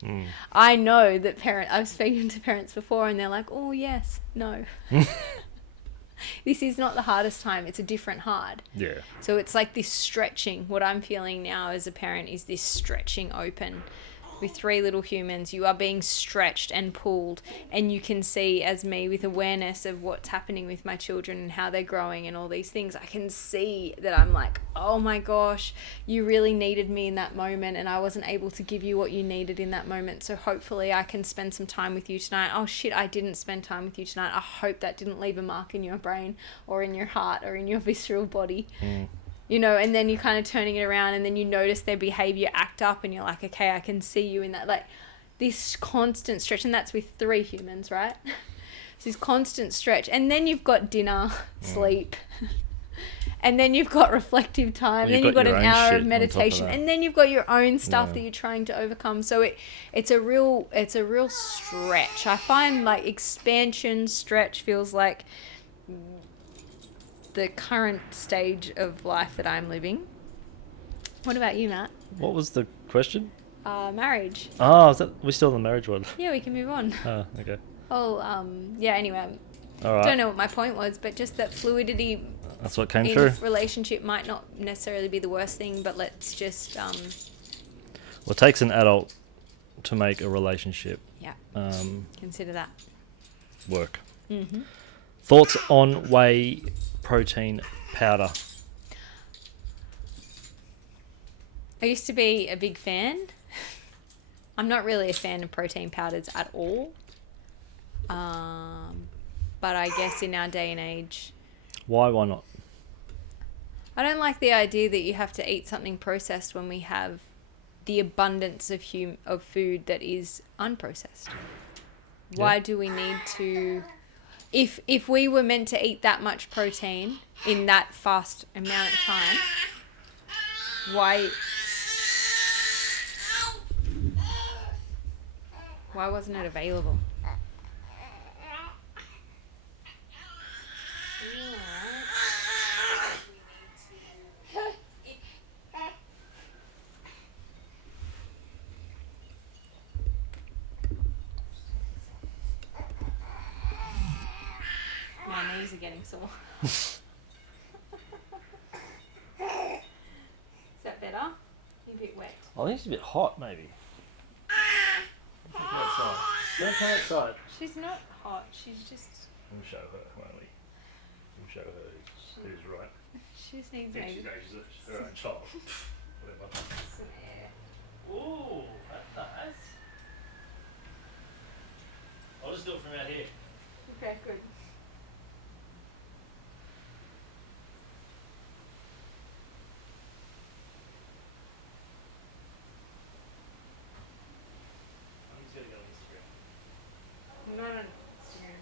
I know that I've spoken to parents before and they're like, oh yes, no. This is not the hardest time, it's a different hard. Yeah. So it's like this stretching. What I'm feeling now as a parent is this stretching open. With 3 little humans, you are being stretched and pulled, and you can see, as me, with awareness of what's happening with my children and how they're growing and all these things, I can see that I'm like, oh my gosh, you really needed me in that moment and I wasn't able to give you what you needed in that moment, so hopefully I can spend some time with you tonight. Oh shit, I didn't spend time with you tonight. I hope that didn't leave a mark in your brain or in your heart or in your visceral body. You know, and then you're kind of turning it around and then you notice their behavior act up and you're like, okay, I can see you in that. Like this constant stretch, and that's with 3 humans, right? So this constant stretch. And then you've got dinner, sleep. and then you've got reflective time, Well, then you've you've got got your an own hour shit of on top of meditation, that. and then you've got your own stuff Yeah. that you're trying to overcome. So it's a real stretch. I find like expansion stretch feels like the current stage of life that I'm living. What about you, Matt? What was the question? Marriage. Oh, is that we still on the marriage one? Yeah, we can move on. Oh, okay. Oh, yeah. Anyway, All right. don't know what my point was, but just that fluidity That's what came in through. relationship might not necessarily be the worst thing, but let's just Well, it takes an adult to make a relationship yeah, consider that. work. Mm-hmm. Thoughts on whey protein powder? I used to be a big fan. I'm not really a fan of protein powders at all. But I guess in our day and age, Why not? I don't like the idea that you have to eat something processed when we have the abundance of food that is unprocessed. Why do we need to? If we were meant to eat that much protein in that fast amount of time, why wasn't it available? My knees are getting sore. Is that better? You're a bit wet. I think it's a bit hot, maybe. Go outside. Don't come outside. She's not hot. She's just. We'll show her, won't we? We'll show her who's right. She just needs Yeah, maybe she's her own child. Whatever. some air. Ooh, that's nice. I'll just do it from out here. Okay, good. I'm just gonna go on Instagram. I'm not on Instagram.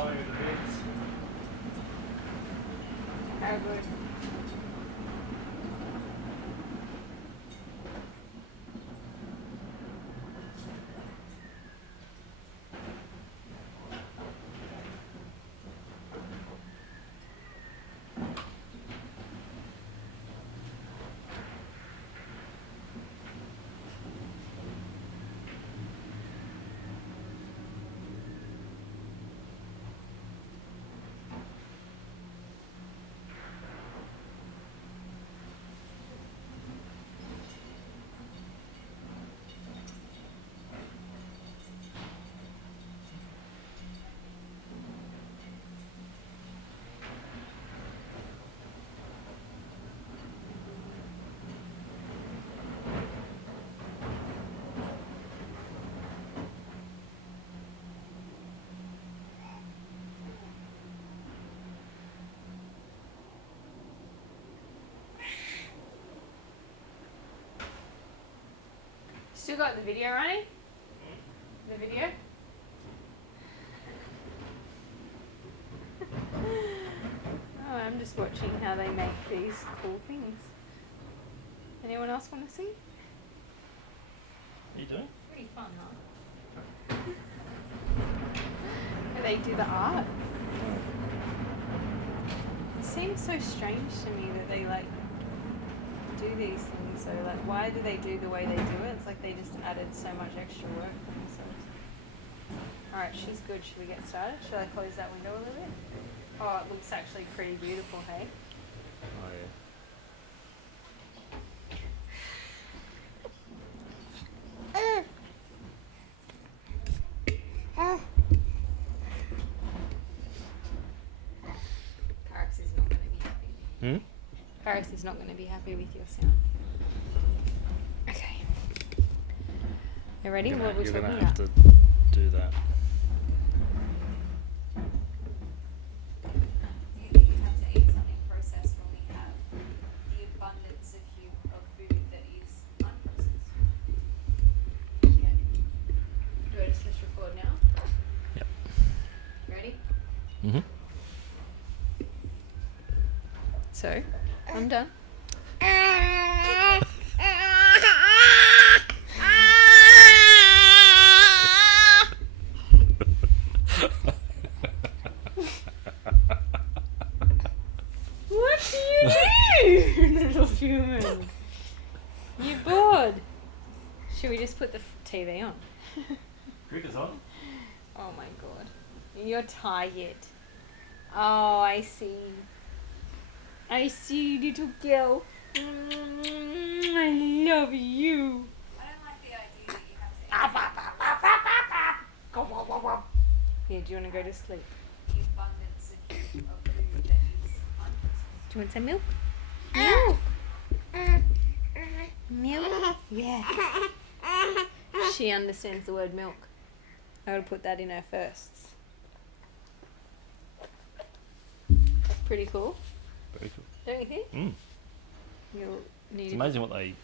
showing you the bits. How good. Still got the video running? The video? Oh, I'm just watching how they make these cool things. Anyone else want to see? What are you doing? Pretty fun, huh? How they do the art. It seems so strange to me that they like do these things. So like, why do they do the way they do it? It's like they just added so much extra work for themselves. Alright, she's good. Should we get started? Should I close that window a little bit? Oh, it looks actually pretty beautiful, hey? Oh yeah. Paris is not going to be happy. Hmm? Paris is not going to be happy with your sound. Okay. You ready? What are we You're talking gonna have about? to do that. Do you think we have to eat something processed when we have the abundance of food that is unprocessed? Okay. Do I just push record now? Yep. Ready? Mm-hmm. So, I'm done. What do you do, little human? You bored? Should we just put the TV on? Cricket's on. Oh my god. You're tired. Oh, I see. I see, little girl. I love you. I don't like the idea that you have to eat Here, do you want to go to sleep? the abundance of food that is unprocessed. Do you want some milk? Milk? Milk? Yeah. She understands the word milk. I would put that in her firsts. Pretty cool, Very cool. don't you think? Mm. You'll need It's amazing what they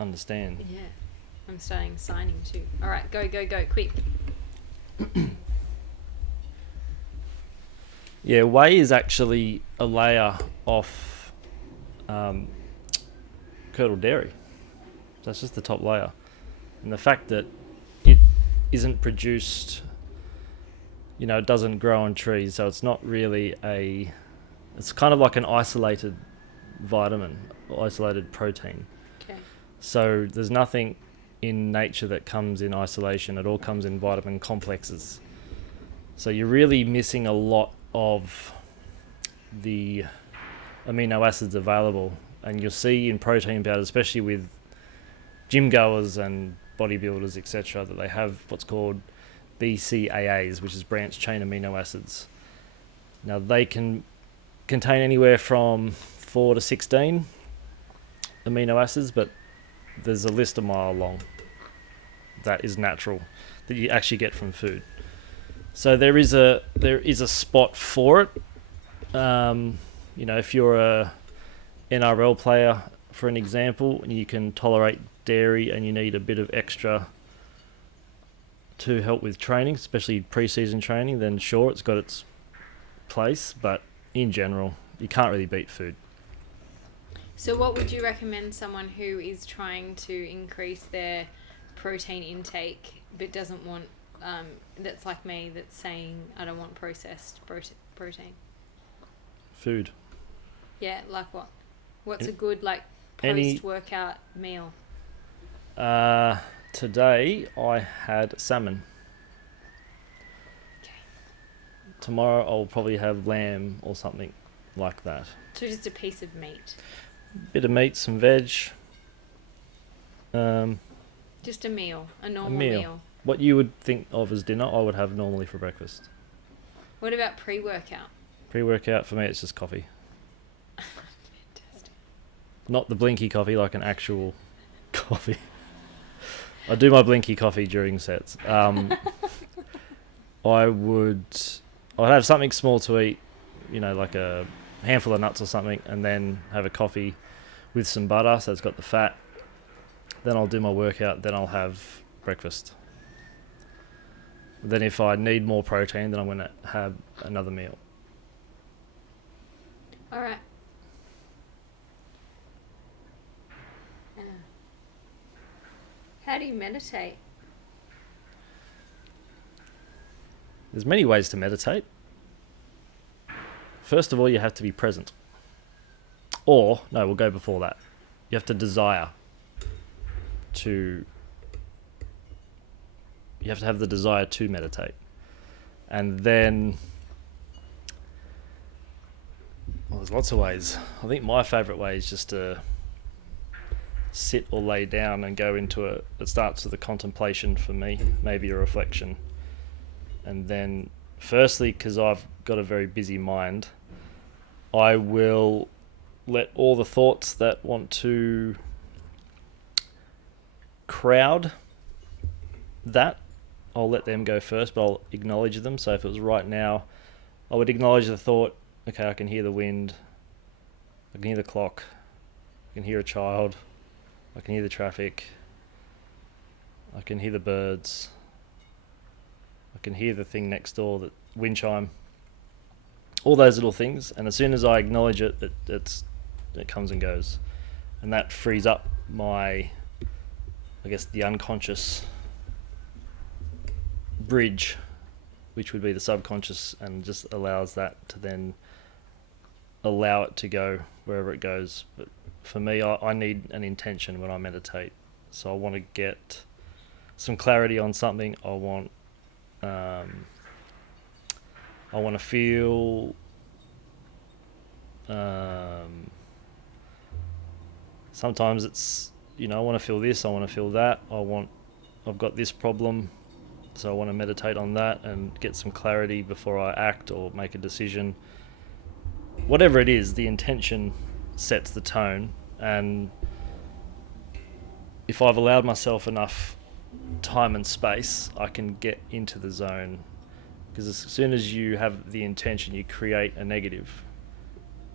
understand. Yeah. I'm starting signing too. Alright, go, quick. Yeah, whey is actually a layer off curdled dairy. That's just the top layer. And the fact that it isn't produced, you know, it doesn't grow on trees, so it's not really it's kind of like an isolated vitamin, or isolated protein. Okay. So there's nothing in nature that comes in isolation. It all comes in vitamin complexes. So you're really missing a lot of the amino acids available. And you'll see in protein powders, especially with gym goers and bodybuilders, etc., that they have what's called BCAAs, which is branched chain amino acids. Now they can contain anywhere from 4 to 16 amino acids, but there's a list a mile long that is natural, that you actually get from food. So there is a spot for it. You know, if you're a NRL player, for an example, and you can tolerate dairy and you need a bit of extra to help with training, especially pre-season training, then sure, it's got its place, but in general, you can't really beat food. So what would you recommend someone who is trying to increase their protein intake but doesn't want, that's like me, that's saying I don't want processed protein? Food. Yeah, like what? What's a good like any- post-workout meal? Today I had salmon. Okay. Tomorrow I'll probably have lamb or something like that. So just a piece of meat. Bit of meat, some veg. Just a meal, a normal meal. meal. What you would think of as dinner, I would have normally for breakfast. What about pre-workout? Pre-workout, for me, it's just coffee. Fantastic. Not the blinky coffee, like an actual coffee. I do my blinky coffee during sets. I'd have something small to eat, like a handful of nuts or something, and then have a coffee with some butter, so it's got the fat. Then I'll do my workout, then I'll have breakfast. Then if I need more protein, then I'm going to have another meal. All right. How do you meditate? There's many ways to meditate. First of all, you have to be present. Or, no, we'll go before that. You have to desire to... You have to have the desire to meditate. And then... Well, there's lots of ways. I think my favourite way is just to sit or lay down and go into it starts with a contemplation for me, maybe a reflection. And then, firstly, because I've got a very busy mind, I will let all the thoughts that want to crowd that, I'll let them go first, but I'll acknowledge them. So if it was right now, I would acknowledge the thought, okay, I can hear the wind, I can hear the clock, I can hear a child, I can hear the traffic, I can hear the birds, I can hear the thing next door, the wind chime, all those little things. And as soon as I acknowledge it, it comes and goes. And that frees up my, I guess, the unconscious bridge, which would be the subconscious, and just allows that to then allow it to go wherever it goes. But for me, I need an intention when I meditate. So I want to get some clarity on something. I want to feel sometimes it's, I want to feel this, I want to feel that, I've got this problem, so I want to meditate on that and get some clarity before I act or make a decision. Whatever it is, the intention sets the tone. And if I've allowed myself enough time and space, I can get into the zone. Because as soon as you have the intention, you create a negative.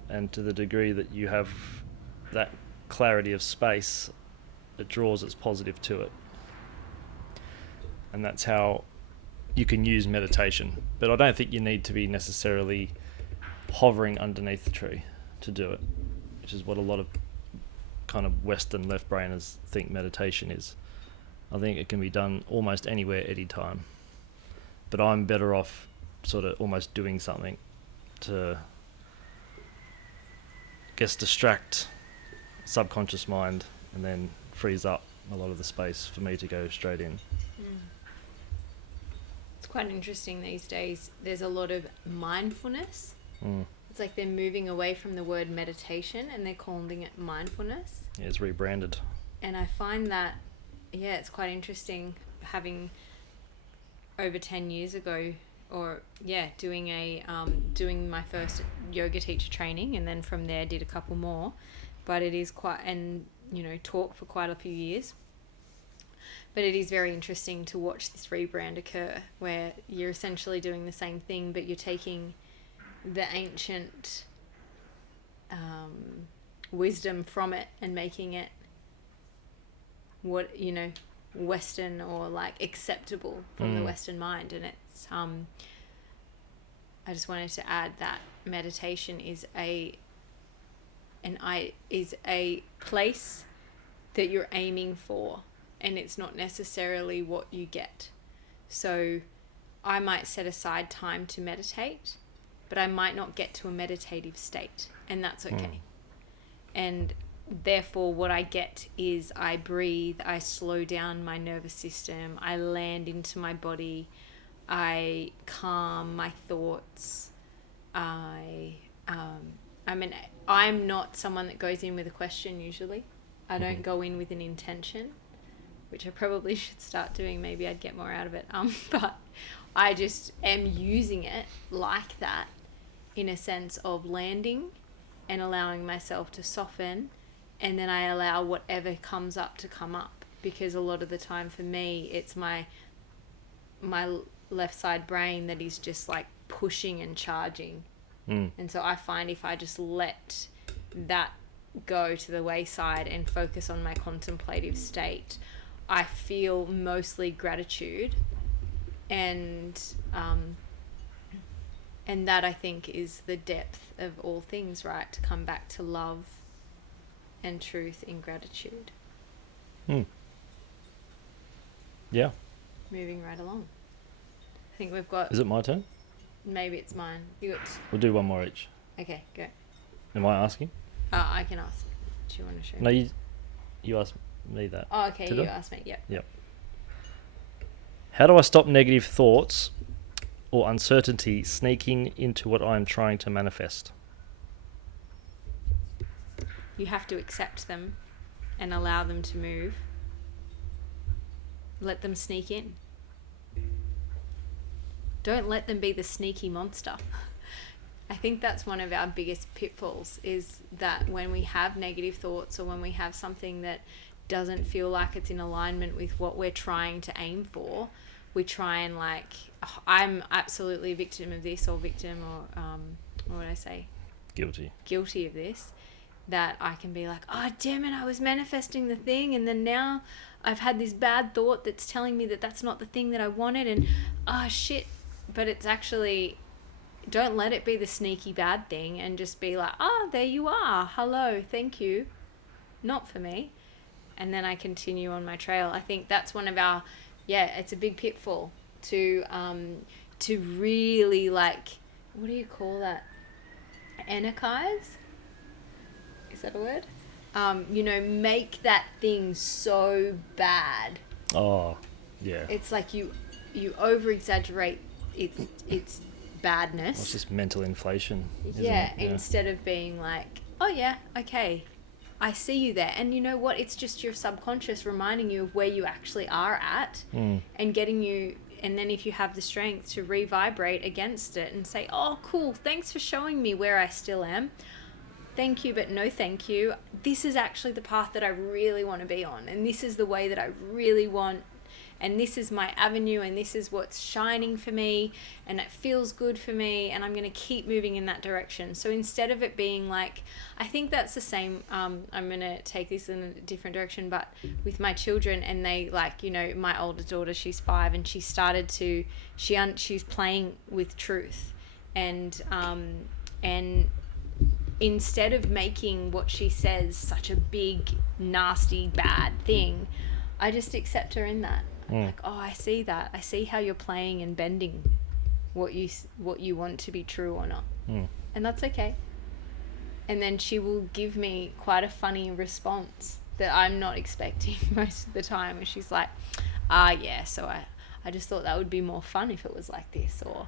And to the degree that you have that clarity of space, it draws its positive to it. And that's how you can use meditation. But I don't think you need to be necessarily hovering underneath the tree to do it, which is what a lot of kind of Western left-brainers think meditation is. I think it can be done almost anywhere, anytime. But I'm better off sort of almost doing something to, I guess, distract subconscious mind, and then frees up a lot of the space for me to go straight in. It's quite interesting these days. There's a lot of mindfulness. It's like they're moving away from the word meditation and they're calling it mindfulness. Yeah, it's rebranded. And I find that, it's quite interesting having over 10 years ago, doing my first yoga teacher training, and then from there did a couple more. But it is quite, and taught for quite a few years. But it is very interesting to watch this rebrand occur, where you're essentially doing the same thing, but you're taking the ancient wisdom from it and making it Western, or like acceptable from the Western mind. And it's I just wanted to add that meditation is a place that you're aiming for, and it's not necessarily what you get. So I might set aside time to meditate, but I might not get to a meditative state, and that's okay. And therefore what I get is I breathe, I slow down my nervous system, I land into my body, I calm my thoughts. I'm not someone that goes in with a question usually. I don't go in with an intention, which I probably should start doing. Maybe I'd get more out of it. But I just am using it like that, in a sense of landing and allowing myself to soften, and then I allow whatever comes up to come up, because a lot of the time for me it's my left side brain that is just like pushing and charging. And so I find if I just let that go to the wayside and focus on my contemplative state, I feel mostly gratitude, and that I think is the depth of all things, right? To come back to love and truth in gratitude. Yeah. Moving right along. I think we've got... Is it my turn? Maybe it's mine. We'll do one more each. Okay, go. Am I asking? I can ask. Do you want to show No, me? you asked me that. Oh, okay, Did you I? asked me. Yep. How do I stop negative thoughts or uncertainty sneaking into what I'm trying to manifest? You have to accept them and allow them to move. Let them sneak in. Don't let them be the sneaky monster. I think that's one of our biggest pitfalls, is that when we have negative thoughts, or when we have something that doesn't feel like it's in alignment with what we're trying to aim for, we try and I'm absolutely a victim of this, or what would I say? Guilty of this. That I can be like, oh damn it, I was manifesting the thing, and then now I've had this bad thought that's telling me that that's not the thing that I wanted, and shit. But it's actually, don't let it be the sneaky bad thing, and just be like, there you are, hello, thank you, not for me. And then I continue on my trail. I think that's one of our, it's a big pitfall to really, like, what do you call that? Anarchize? Is that a word? Make that thing so bad. Oh, yeah. It's like you over-exaggerate its badness. It's just mental inflation, isn't Yeah, it? instead of being like, oh yeah, okay, I see you there. And you know what? It's just your subconscious reminding you of where you actually are at, and getting you, and then if you have the strength to re-vibrate against it and say, oh cool, thanks for showing me where I still am. Thank you, but no thank you. This is actually the path that I really want to be on, and this is the way that I really want, and this is my avenue, and this is what's shining for me, and it feels good for me, and I'm going to keep moving in that direction. So instead of it being like, I think that's the same, I'm going to take this in a different direction, but with my children, and they my older daughter, she's 5, and she started to, she's playing with truth, and instead of making what she says such a big, nasty, bad thing, I just accept her in that. Like, oh, I see that. I see how you're playing and bending what you want to be true or not. And that's okay. And then she will give me quite a funny response that I'm not expecting most of the time. And she's like, yeah, so I just thought that would be more fun if it was like this, or,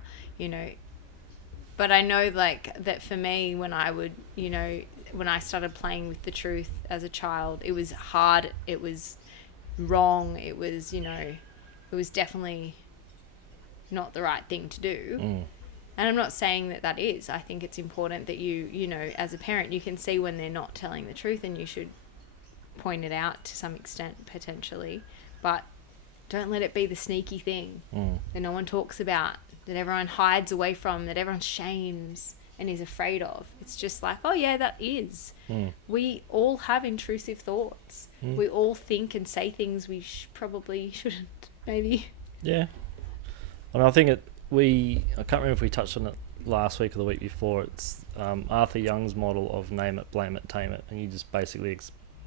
But I know, like, that for me, when I would, when I started playing with the truth as a child, it was hard, it was wrong, it was, it was definitely not the right thing to do. And I'm not saying that is. I think it's important that you as a parent, you can see when they're not telling the truth, and you should point it out to some extent, potentially. But don't let it be the sneaky thing that no one talks about, that everyone hides away from, that everyone shames and is afraid of. It's just like, oh yeah, that is. We all have intrusive thoughts. We all think and say things we probably shouldn't, maybe. Yeah. I mean, I think I can't remember if we touched on it last week or the week before. It's Arthur Young's model of name it, blame it, tame it, and you just basically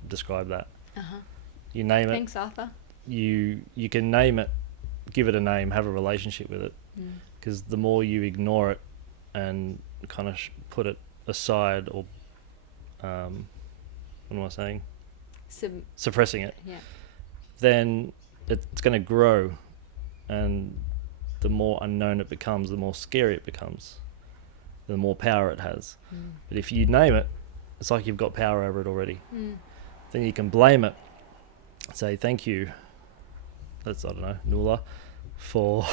describe that. Uh-huh. You name it. Thanks, Arthur. You can name it, give it a name, have a relationship with it, because the more you ignore it and kind of put it aside, or what am I saying? Suppressing it. Yeah. Then it's going to grow, and the more unknown it becomes, the more scary it becomes, the more power it has. But if you name it, it's like you've got power over it already. Then you can blame it, say thank you, that's, I don't know, Nuala, for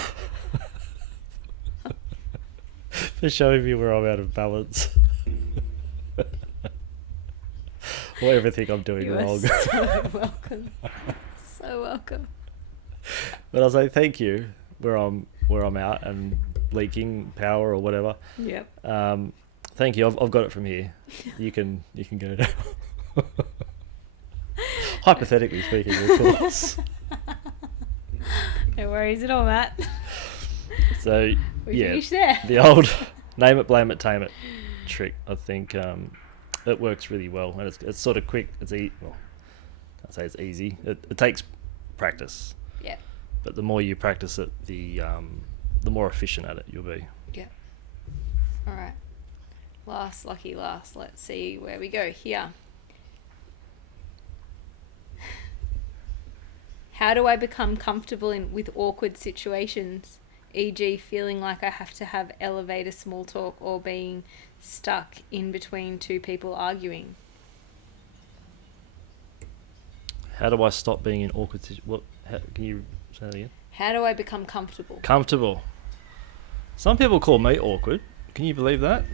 for showing me where I'm out of balance. Or everything I'm doing wrong. So welcome. So welcome. But I'll say thank you where I'm out and leaking power or whatever. Yep. Thank you. I've got it from here. You can go now. Hypothetically speaking, of course. No worries at all, Matt. So We yeah, finished there. the old name it, blame it, tame it trick. I think it works really well, and it's sort of quick. It's well, I can't say it's easy. It takes practice. Yeah. But the more you practice it, the more efficient at it you'll be. Yeah. All right. Lucky last. Let's see where we go here. How do I become comfortable with awkward situations, e.g. feeling like I have to have elevator small talk or being stuck in between two people arguing? How do I stop being in awkward situations? Can you say that again? How do I become comfortable? Comfortable. Some people call me awkward. Can you believe that?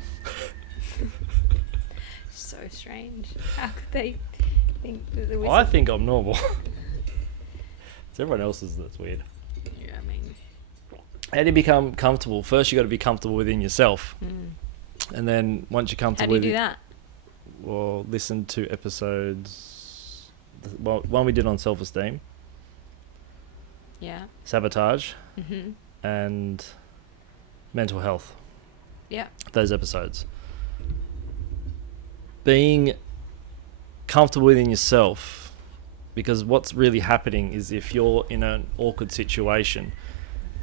So strange. How could they think that there was I think I'm normal. It's everyone else's that's weird. Yeah, I mean... How do you become comfortable? First, you got to be comfortable within yourself, and then once you're How comfortable, do you do that? Well, listen to episodes. Well, one we did on self-esteem, Yeah. sabotage, Mm-hmm. and mental health. Yeah. Those episodes. Being comfortable within yourself, because what's really happening is if you're in an awkward situation,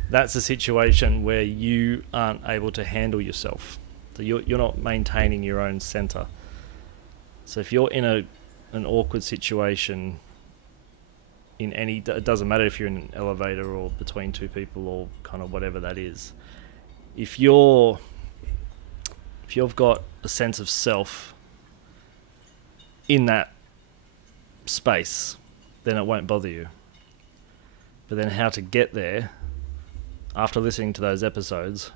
that's a situation where you aren't able to handle yourself. So you're not maintaining your own center. So if you're in an awkward situation, it doesn't matter if you're in an elevator or between two people or kind of whatever that is. If you've got a sense of self in that space, then it won't bother you. But then how to get there, after listening to those episodes,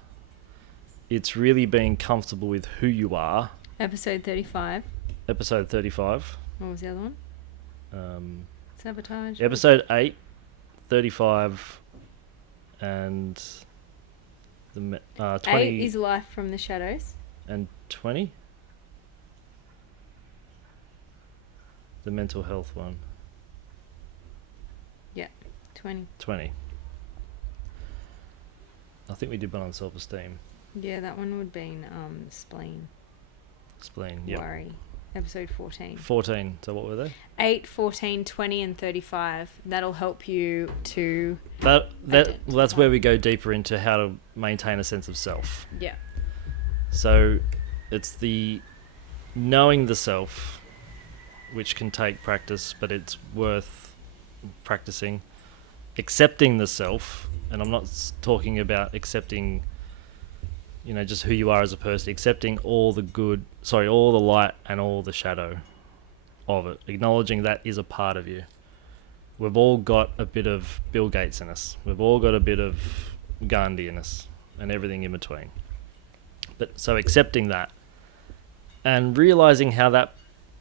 it's really being comfortable with who you are. Episode 35. Episode 35. What was the other one? Sabotage. Episode 8, 35, and the 20. 8 is Life from the Shadows. And 20? The mental health one. Yeah, 20. 20. I think we did one on self-esteem. Yeah, that one would be spleen. Spleen, yeah. Worry. Episode 14. 14. So what were they? 8, 14, 20 and 35. That'll help you to... That's where we go deeper into how to maintain a sense of self. Yeah. So it's the knowing the self, which can take practice, but it's worth practicing. Accepting the self, and I'm not talking about accepting, just who you are as a person, accepting all the light and all the shadow of it, acknowledging that is a part of you. We've all got a bit of Bill Gates in us. We've all got a bit of Gandhi in us, and everything in between. But so accepting that and realizing how that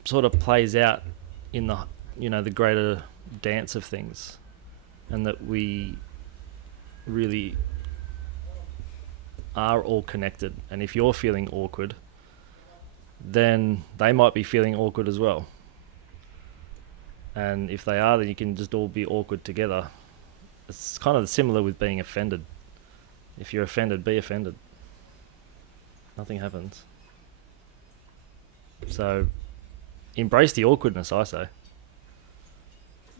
sort of plays out in the the greater dance of things, and that we really are all connected. And if you're feeling awkward, then they might be feeling awkward as well. And if they are, then you can just all be awkward together. It's kind of similar with being offended. If you're offended, be offended. Nothing happens. So, embrace the awkwardness, I say.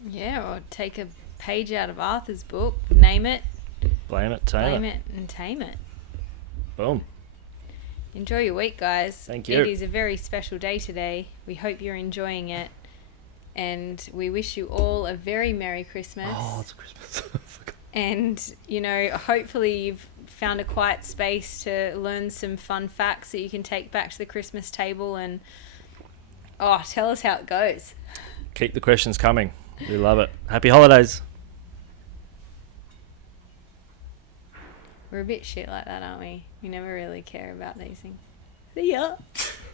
Yeah, or take a page out of Arthur's book, name it, Blame it, tame blame it. it, and tame it. Boom. Enjoy your week, guys. Thank you. It is a very special day today. We hope you're enjoying it. And we wish you all a very Merry Christmas. Oh, it's Christmas. I forgot. And, you know, hopefully you've found a quiet space to learn some fun facts that you can take back to the Christmas table and, tell us how it goes. Keep the questions coming. We love it. Happy holidays. We're a bit shit like that, aren't we? We never really care about these things. See ya.